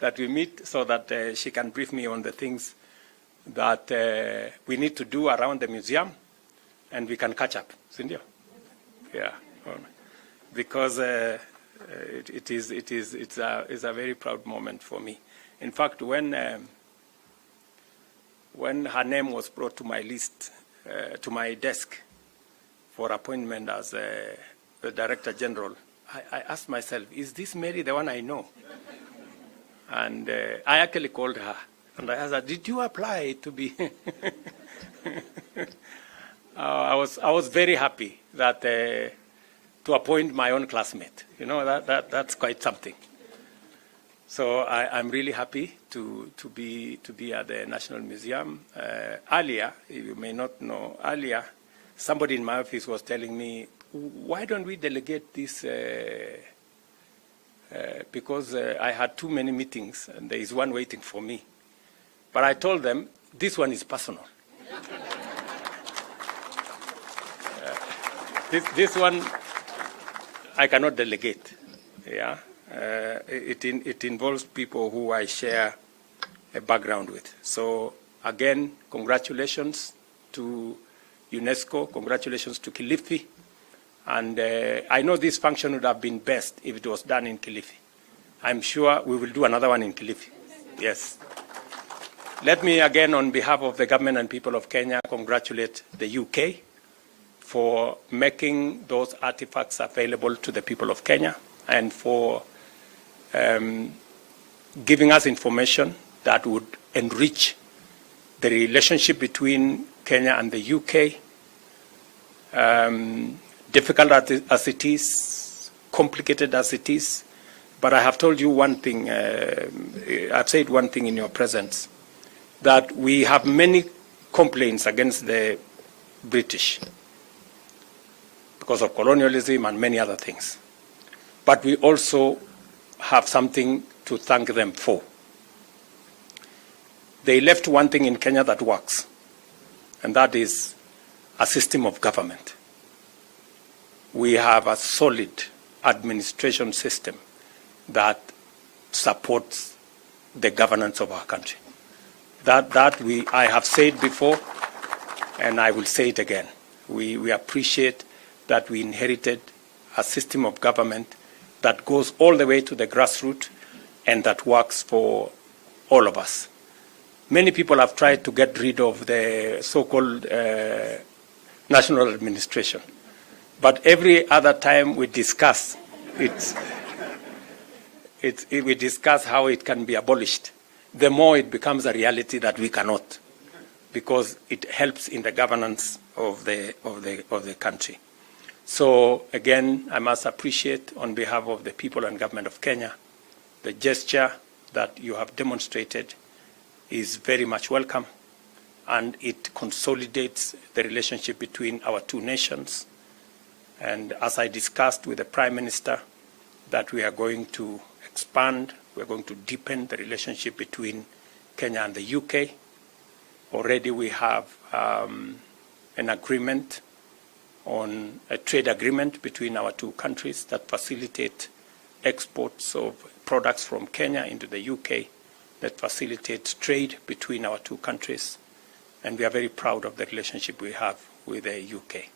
that we meet so that she can brief me on the things that we need to do around the museum, and we can catch up. Cindy? Yeah. Because it's a very proud moment for me. In fact, when her name was brought to my list, to my desk for appointment as the Director General, I asked myself, is this Mary the one I know? And I actually called her, and I asked her, did you apply to be? I was very happy that to appoint my own classmate. You know, that's quite something. So I'm really happy to be at the National Museum. Earlier, you may not know, earlier, somebody in my office was telling me, why don't we delegate this? Because I had too many meetings, and there is one waiting for me. But I told them, this one is personal. This one, I cannot delegate. Yeah, it involves people who I share a background with. So again, congratulations to UNESCO, congratulations to Kilifi. And I know this function would have been best if it was done in Kilifi. I'm sure we will do another one in Kilifi. Yes. Let me again, on behalf of the government and people of Kenya, congratulate the UK for making those artifacts available to the people of Kenya and for giving us information that would enrich the relationship between Kenya and the UK. Difficult as it is, complicated as it is, but I have told you one thing, I've said one thing in your presence, that we have many complaints against the British because of colonialism and many other things. But we also have something to thank them for. They left one thing in Kenya that works, and that is a system of government. We have a solid administration system that supports the governance of our country. I have said before, and I will say it again. We appreciate that we inherited a system of government that goes all the way to the grassroots and that works for all of us. Many people have tried to get rid of the so-called national administration. But every other time we discuss we discuss how it can be abolished, the more it becomes a reality that we cannot, because it helps in the governance of the country. So again, I must appreciate on behalf of the people and government of Kenya, the gesture that you have demonstrated is very much welcome, and it consolidates the relationship between our two nations. And as I discussed with the Prime Minister, that we are going to expand, we're going to deepen the relationship between Kenya and the UK. Already we have an agreement on a trade agreement between our two countries that facilitate exports of products from Kenya into the UK, that facilitates trade between our two countries. And we are very proud of the relationship we have with the UK.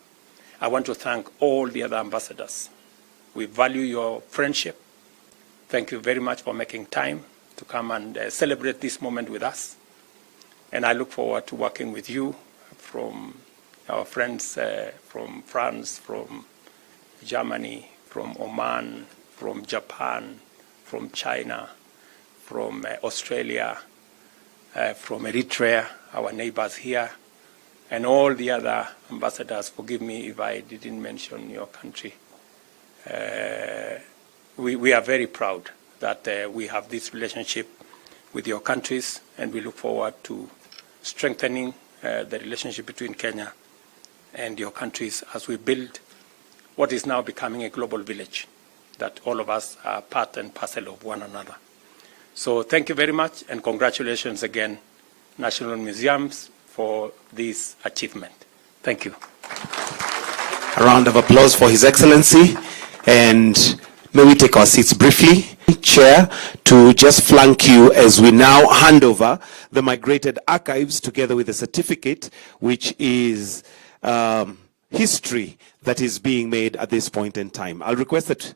I want to thank all the other ambassadors. We value your friendship. Thank you very much for making time to come and celebrate this moment with us. And I look forward to working with you, from our friends from France, from Germany, from Oman, from Japan, from China, from Australia, from Eritrea, our neighbors here, and all the other ambassadors. Forgive me if I didn't mention your country. We are very proud that we have this relationship with your countries, and we look forward to strengthening the relationship between Kenya and your countries as we build what is now becoming a global village, that all of us are part and parcel of one another. So thank you very much, and congratulations again, National Museums, for this achievement. Thank you. A round of applause for His Excellency. And may we take our seats briefly. Chair, to just flank you as we now hand over the migrated archives together with a certificate, which is history that is being made at this point in time. I'll request that.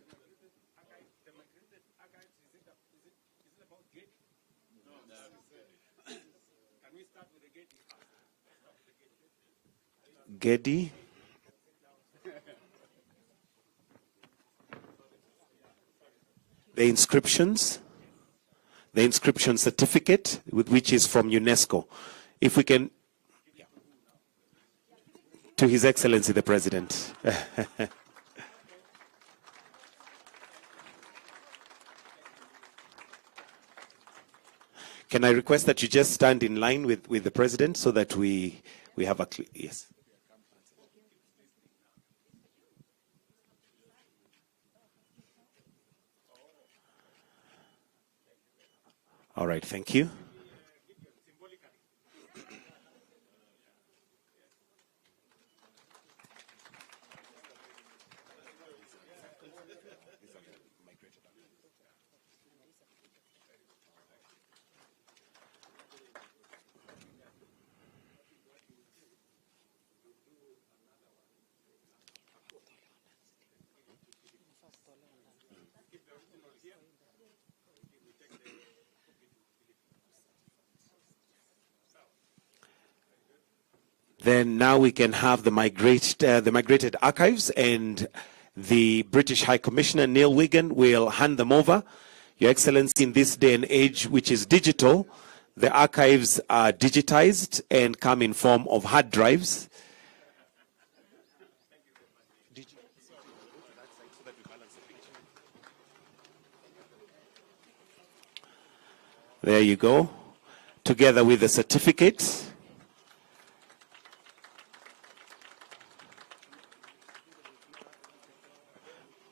Gedi. The inscription certificate, which is from UNESCO. If we can, to His Excellency the President. Can I request that you just stand in line with the President so that we have a clear, yes. All right, thank you. Then now we can have the migrated archives, and the British High Commissioner, Neil Wigan, will hand them over. Your Excellency, in this day and age, which is digital, the archives are digitized and come in form of hard drives. There you go, together with the certificate.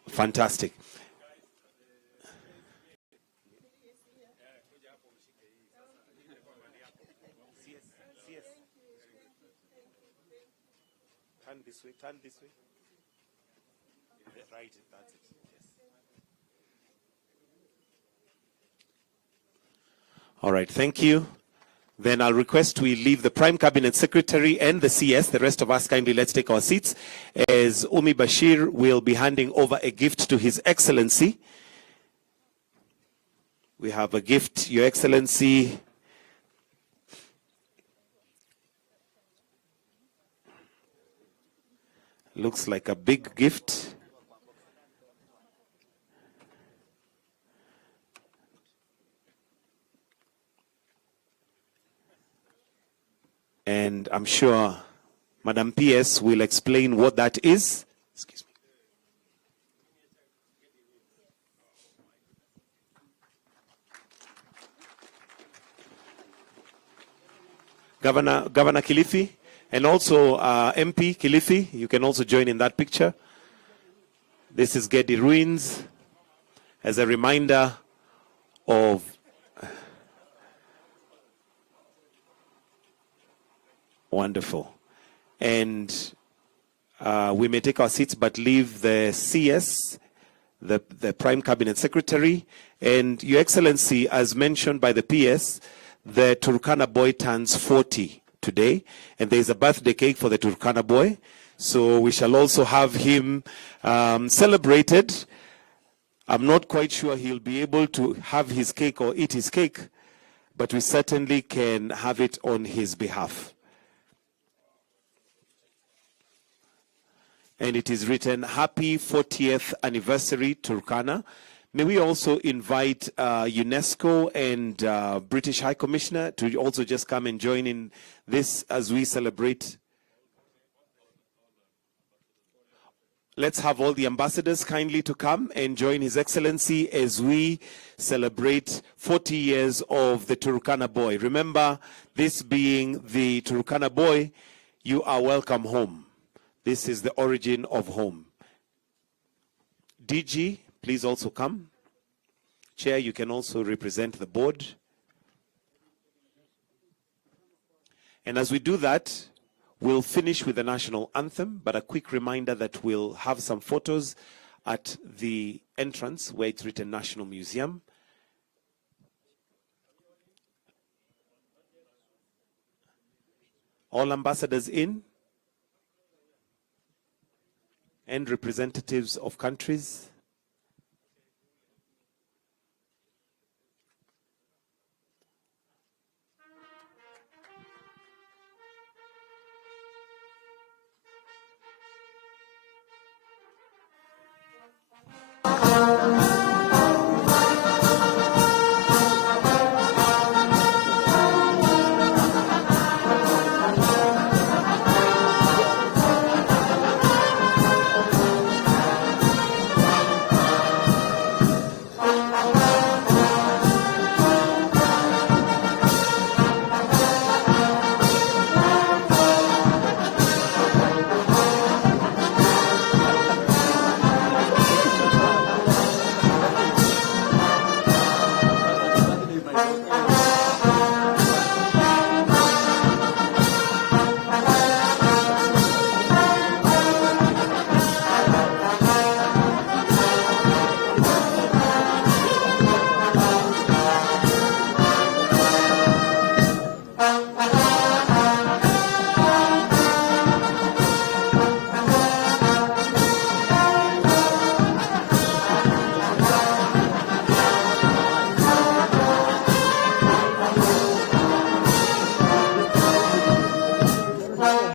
Fantastic. Turn this way, turn this way. Right, that's it. Yes. All right, thank you. Then I'll request we leave the Prime Cabinet Secretary and the CS. The rest of us, kindly let's take our seats, as Umi Bashir will be handing over a gift to His Excellency. We have a gift, Your Excellency. Looks like a big gift. And I'm sure Madam PS will explain what that is. Excuse me. Governor Kilifi, and also MP Kilifi, you can also join in that picture. This is Gedi Ruins as a reminder of wonderful. And we may take our seats, but leave the CS, the Prime Cabinet Secretary. And Your Excellency, as mentioned by the PS, the Turkana Boy turns 40 today, and there's a birthday cake for the Turkana Boy. So we shall also have him celebrated. I'm not quite sure he'll be able to have his cake or eat his cake, but we certainly can have it on his behalf. And it is written, Happy 40th Anniversary Turkana. May we also invite UNESCO and British High Commissioner to also just come and join in this as we celebrate. Let's have all the ambassadors kindly to come and join His Excellency as we celebrate 40 years of the Turkana Boy. Remember, this being the Turkana Boy, you are welcome home. This is the origin of home. DG, please also come. Chair, you can also represent the board. And as we do that, we'll finish with the national anthem, but a quick reminder that we'll have some photos at the entrance where it's written National Museum. All ambassadors in, and representatives of countries.